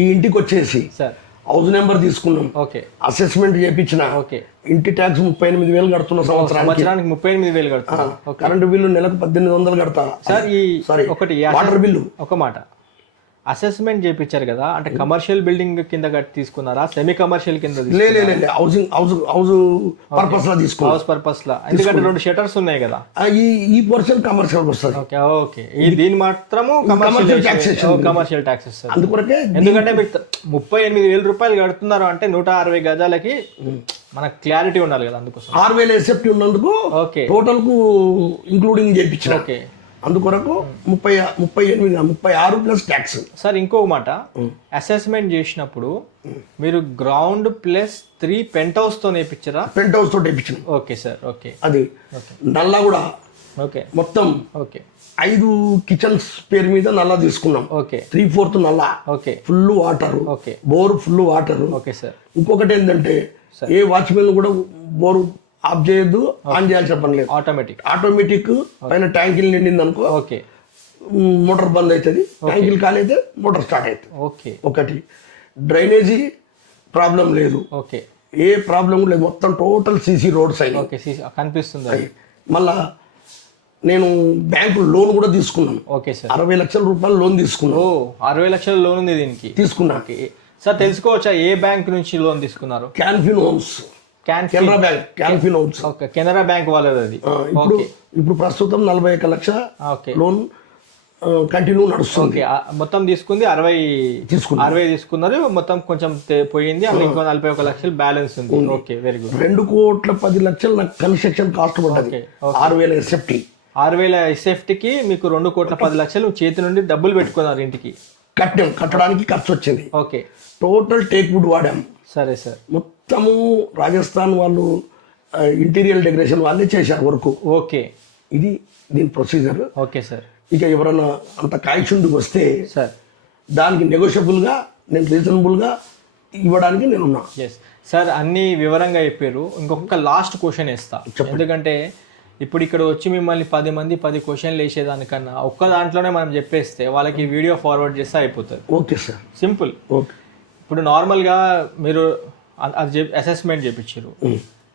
ఈ ఇంటికి వచ్చేసి సార్ హౌస్ నెంబర్ తీసుకున్నాం. ఓకే, అసెస్మెంట్ చేయించిన. ఓకే, ఇంటి ట్యాక్స్ 38,000 కడుతున్నా సంవత్సరానికి 38,000 కడుతున్నా. కరెంటు బిల్లు నెలకు 1,800 కడతా సార్. ఈ సారీ ఒకటి వాటర్ బిల్లు. ఒక మాట, అసెస్మెంట్ చేయించారు కదా, అంటే కమర్షియల్ బిల్డింగ్ కింద తీసుకున్నారా, సెమీ కమర్షియల్ కింద? హౌస్ పర్పస్ లా తీసుకున్నా. హౌస్ పర్పస్ లా, ఎందుకంటే 2 షటర్స్ ఉన్నాయి కదా. ఈ పోర్షన్ కమర్షియల్ వస్తుంది. ఓకే ఓకే, దీని మాత్రము కమర్షియల్ ట్యాక్సెస్. అందుకొరకే, ఎందుకంటే మీకు 38,000 రూపాయలు కడుతున్నారు అంటే 160 గజాలకి మనకు క్లారిటీ ఉండాలి కదా. అందుకోసం 6,000 SFT ఉన్నందుకు ఓకే టోటల్ కు ఇంక్లూడింగ్ చేయించిన. ఓకే, అందుకొరకు 36 ప్లస్ ట్యాక్స్. సార్ ఇంకొక మాట, అసెస్మెంట్ చేసినప్పుడు మీరు గ్రౌండ్ ప్లస్ 3 పెంట్ హౌస్ తో నేర్పించారా? పెంట్ హౌస్ తోటి వేయించిన. Okay sir, okay. అది నల్లా కూడా ఓకే మొత్తం ఓకే 5 కిచెన్స్ పేరు మీద నల్లా తీసుకున్నాం. ఓకే 3/4 నల్లా, okay full water, okay bore full water. Okay sir. ఇంకొకటి ఏంటంటే ఏ వాచ్మెన్ కూడా బోర్ ఆఫ్ చేయొద్దు, ఆన్ చేయాల్సిన పని లేదు. ఆటోమేటిక్ పైన ట్యాంకిల్ నిండింది అనుకో, ఓకే మోటార్ బంద్ అవుతుంది. ట్యాంకిల్ ఖాళీ అయితే మోటార్ స్టార్ట్ అవుతుంది. ఓకే. ఒకటి డ్రైనేజీ ప్రాబ్లం లేదు, ఓకే ఏ ప్రాబ్లం లేదు. మొత్తం టోటల్ సీసీ రోడ్స్ అయ్యి ఓకే కనిపిస్తుంది. మళ్ళా నేను బ్యాంకు లోన్ కూడా తీసుకున్నాను. Okay sir. 60 లక్షల రూపాయలు లోన్ తీసుకున్నాను. 60 లక్షల లోన్ ఉంది దీనికి? తీసుకున్నా. సార్ తెలుసుకోవచ్చా ఏ బ్యాంక్ నుంచి లోన్ తీసుకున్నారు? Can Fin homes, Canara bank, Can Fin homes. Okay, Canara bank వాళ్ళది అది. ఇప్పుడు ప్రస్తుతం 41 లక్ష లోన్ కంటిన్యూ నడుస్తుంది. మొత్తం తీసుకుంది 60 తీసుకున్నారు, మొత్తం కొంచెం పోయింది, అప్పుడు ఇంకో 41 లక్షలు బ్యాలెన్స్ ఉంది. Okay, very good. 2,10,00,000 నాకు కన్స్ట్రక్షన్ కాస్ట్ పడ్డది. 6,000 ఎస్ఎఫ్టీ. 6,000 ఎస్ఎఫ్టీకి మీకు 2,10,00,000 చేతి నుండి డబ్బులు పెట్టుకున్నారు ఇంటికి. కట్టడానికి ఖర్చు వచ్చింది. ఓకే. టోటల్ టేక్ వుడ్ వాడాం. సరే సార్. మొత్తము రాజస్థాన్ వాళ్ళు ఇంటీరియర్ డెకరేషన్ వాళ్ళే చేశారు వర్క్. ఓకే. దీని ప్రొసీజర్. Okay sir. ఇక ఎవరైనా అంత కాయిషుండికి వస్తే సార్ దానికి నెగోషియబుల్గా నేను రీజనబుల్గా ఇవ్వడానికి నేను ఉన్నా. ఎస్ సార్, అన్ని వివరంగా చెప్పారు. ఇంకొక లాస్ట్ క్వశ్చన్ వేస్తా, ఎందుకంటే ఇప్పుడు ఇక్కడ వచ్చి మిమ్మల్ని 10 మంది 10 క్వశ్చన్లు వేసేదానికన్నా ఒక్క దాంట్లోనే మనం చెప్పేస్తే వాళ్ళకి వీడియో ఫార్వర్డ్ చేస్తే అయిపోతుంది. Okay sir, simple. ఓకే. ఇప్పుడు నార్మల్గా మీరు అది అసెస్మెంట్ చేయించారు,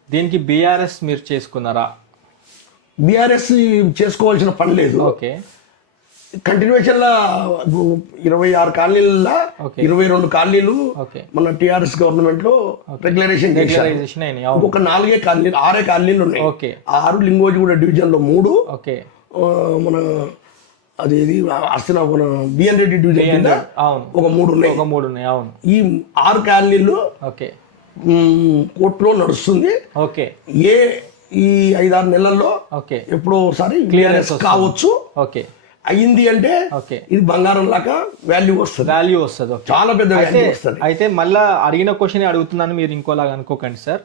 దీనికి బీఆర్ఎస్ మీరు చేసుకున్నారా? బీఆర్ఎస్ చేసుకోవాల్సిన పని లేదు. ఓకే. కంటిన్యూషన్ లా 26 కాలనీల 22 కాలనీలు మన టిఆర్ఎస్ గవర్నమెంట్ లో రెగ్యులరైజేషన్ చేశారు. ఇంకొక 4 కాలనీలు 6 కాలనీలు ఉన్నాయి. 6 లింగోజిగూడ డివిజన్ లో 3, మన అదేది మన బిఎన్ రెడ్డి డివిజన్ కింద ఒక 3 ఉన్నాయి. ఈ 6 కాలనీలు కోర్టులో నడుస్తుంది. ఈ 5-6 నెలల్లో ఎప్పుడో ఒకసారి క్లియరెన్స్ కావచ్చు. అయ్యింది అంటే ఇది బంగారం లాగా వాల్యూ వస్తుంది. చాలా పెద్ద వాల్యూ వస్తుంది. అయితే మళ్ళీ అడిగిన క్వశ్చన్ అడుగుతున్నాను, మీరు ఇంకోలాగా అనుకోకండి సార్.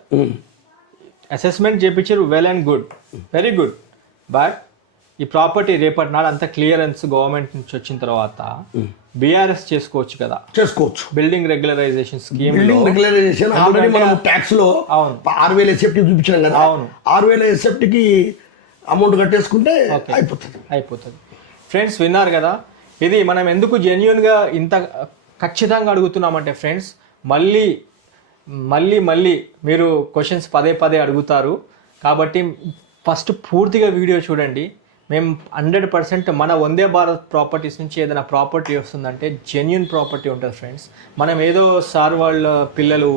అసెస్మెంట్ చేయించారు, well and good, very good. But ఈ ప్రాపర్టీ రేపటి నాడు అంత క్లియరెన్స్ గవర్నమెంట్ నుంచి వచ్చిన తర్వాత బీఆర్ఎస్ చేసుకోవచ్చు కదా? చేసుకోవచ్చు. Building regularisation scheme, building regularisation already మనం ట్యాక్స్ లో 6,000 ఎస్ఎఫ్టీ చూపించాం కదా. 6,000 ఎస్ఎఫ్టీకి అమౌంట్ కట్టేసుకుంటే అయిపోతుంది. ఫ్రెండ్స్ విన్నారు కదా, ఇది మనం ఎందుకు జెన్యున్గా ఇంత ఖచ్చితంగా అడుగుతున్నామంటే ఫ్రెండ్స్, మళ్ళీ మీరు క్వశ్చన్స్ పదే అడుగుతారు కాబట్టి ఫస్ట్ పూర్తిగా వీడియో చూడండి. మేము 100% మన వందే భారత్ ప్రాపర్టీస్ నుంచి ఏదైనా ప్రాపర్టీ వస్తుందంటే జెన్యున్ ప్రాపర్టీ ఉంటుంది ఫ్రెండ్స్. మనం ఏదో సార్ వాళ్ళ పిల్లలు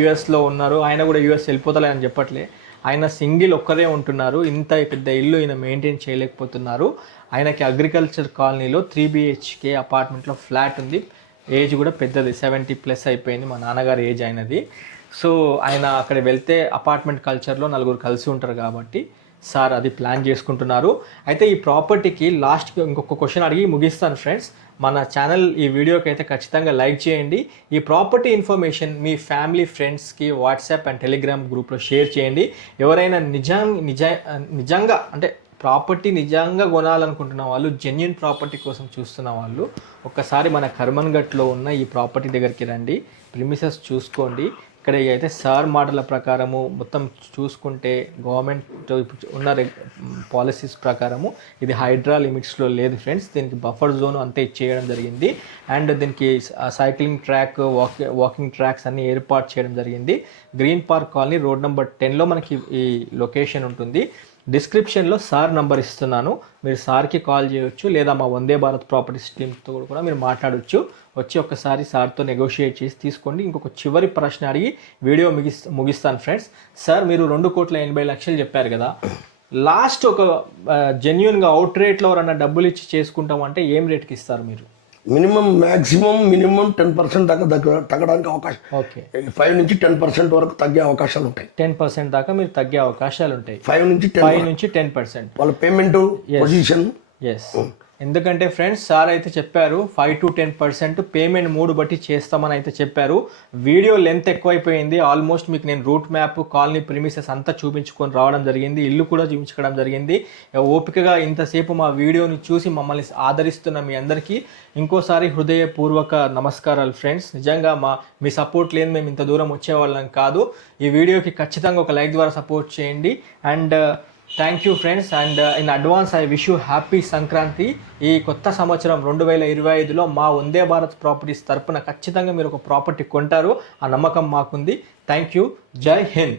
యూఎస్లో ఉన్నారు, ఆయన కూడా యూఎస్ వెళ్ళిపోతలే అని చెప్పట్లే. ఆయన సింగిల్ ఒక్కరే ఉంటున్నారు, ఇంత పెద్ద ఇల్లు ఈయన మెయింటైన్ చేయలేకపోతున్నారు. ఆయనకి అగ్రికల్చర్ కాలనీలో 3 BHK అపార్ట్మెంట్లో ఫ్లాట్ ఉంది. ఏజ్ కూడా పెద్దది, 70+ అయిపోయింది, మా నాన్నగారు ఏజ్ అయినది. సో ఆయన అక్కడ వెళ్తే అపార్ట్మెంట్ కల్చర్లో 4 కలిసి ఉంటారు కాబట్టి సార్ అది ప్లాన్ చేసుకుంటున్నారు. అయితే ఈ ప్రాపర్టీకి లాస్ట్కి ఇంకొక క్వశ్చన్ అడిగి ముగిస్తాను ఫ్రెండ్స్. మన ఛానల్ ఈ వీడియోకి అయితే ఖచ్చితంగా లైక్ చేయండి. ఈ ప్రాపర్టీ ఇన్ఫర్మేషన్ మీ ఫ్యామిలీ ఫ్రెండ్స్కి వాట్సాప్ అండ్ టెలిగ్రామ్ గ్రూప్లో షేర్ చేయండి. ఎవరైనా నిజంగా అంటే ప్రాపర్టీ నిజంగా కొనాలనుకుంటున్న వాళ్ళు, జెన్యున్ ప్రాపర్టీ కోసం చూస్తున్న వాళ్ళు ఒక్కసారి మన కర్మన్ఘట్లో ఉన్న ఈ ప్రాపర్టీ దగ్గరికి రండి, ప్రిమిసెస్ చూసుకోండి. ఇక్కడ అయితే సార్ మాటల ప్రకారము మొత్తం చూసుకుంటే గవర్నమెంట్ ఉన్న పాలసీస్ ప్రకారము ఇది హైడ్రా లిమిట్స్లో లేదు ఫ్రెండ్స్. దీనికి బఫర్ జోన్ అంతే చేయడం జరిగింది. అండ్ దీనికి సైక్లింగ్ ట్రాక్, వాకింగ్ ట్రాక్స్ అన్నీ ఏర్పాటు చేయడం జరిగింది. Green park colony, road number 10లో మనకి ఈ లొకేషన్ ఉంటుంది. డిస్క్రిప్షన్లో సార్ నంబర్ ఇస్తున్నాను, మీరు సార్కి కాల్ చేయవచ్చు, లేదా మా వందే భారత్ ప్రాపర్టీస్ టీమ్తో కూడా మీరు మాట్లాడవచ్చు. వచ్చి ఒక్కసారి సార్తో నెగోషియేట్ చేసి తీసుకోండి. ఇంకొక చివరి ప్రశ్న అడిగి వీడియో ముగిస్తాను ఫ్రెండ్స్. సార్ మీరు 2,80,00,000 చెప్పారు కదా, లాస్ట్ ఒక జెన్యున్గా అవుట్ రేట్లో ఎవరన్నా డబ్బులు ఇచ్చి చేసుకుంటాం అంటే ఏం రేట్కి ఇస్తారు మీరు? మాక్సిమం 10% దాకా తగ్గడానికి అవకాశం. 5 నుంచి 10% వరకు తగ్గే అవకాశాలు ఉంటాయి. 10% దాకా మీరు తగ్గే అవకాశాలు ఉంటాయి. 5 నుంచి 10%. వాళ్ళ పేమెంట్ పొజిషన్ ఎస్, ఎందుకంటే ఫ్రెండ్స్ సార్ అయితే చెప్పారు 5 to 10% పేమెంట్ మూడు బట్టి చేస్తామని అయితే చెప్పారు. వీడియో లెంత్ ఎక్కువైపోయింది. ఆల్మోస్ట్ మీకు నేను రూట్ మ్యాప్, కాలనీ ప్రిమిసెస్ అంతా చూపించుకొని రావడం జరిగింది, ఇల్లు కూడా చూపించుకోవడం జరిగింది. ఓపికగా ఇంతసేపు మా వీడియోని చూసి మమ్మల్ని ఆదరిస్తున్న మీ అందరికీ ఇంకోసారి హృదయపూర్వక నమస్కారాలు ఫ్రెండ్స్. నిజంగా మీ సపోర్ట్ లేని మేము ఇంత దూరం వచ్చేవాళ్ళం కాదు. ఈ వీడియోకి ఖచ్చితంగా ఒక లైక్ ద్వారా సపోర్ట్ చేయండి. And thank you friends. And in advance I wish you happy Sankranti. ఈ కొత్త సంవత్సరం 2025లో మా వందే భారత్ ప్రాపర్టీస్ తరపున ఖచ్చితంగా మీరు ఒక ప్రాపర్టీ కొంటారు, ఆ నమ్మకం మాకుంది. Thank you. జై హింద్.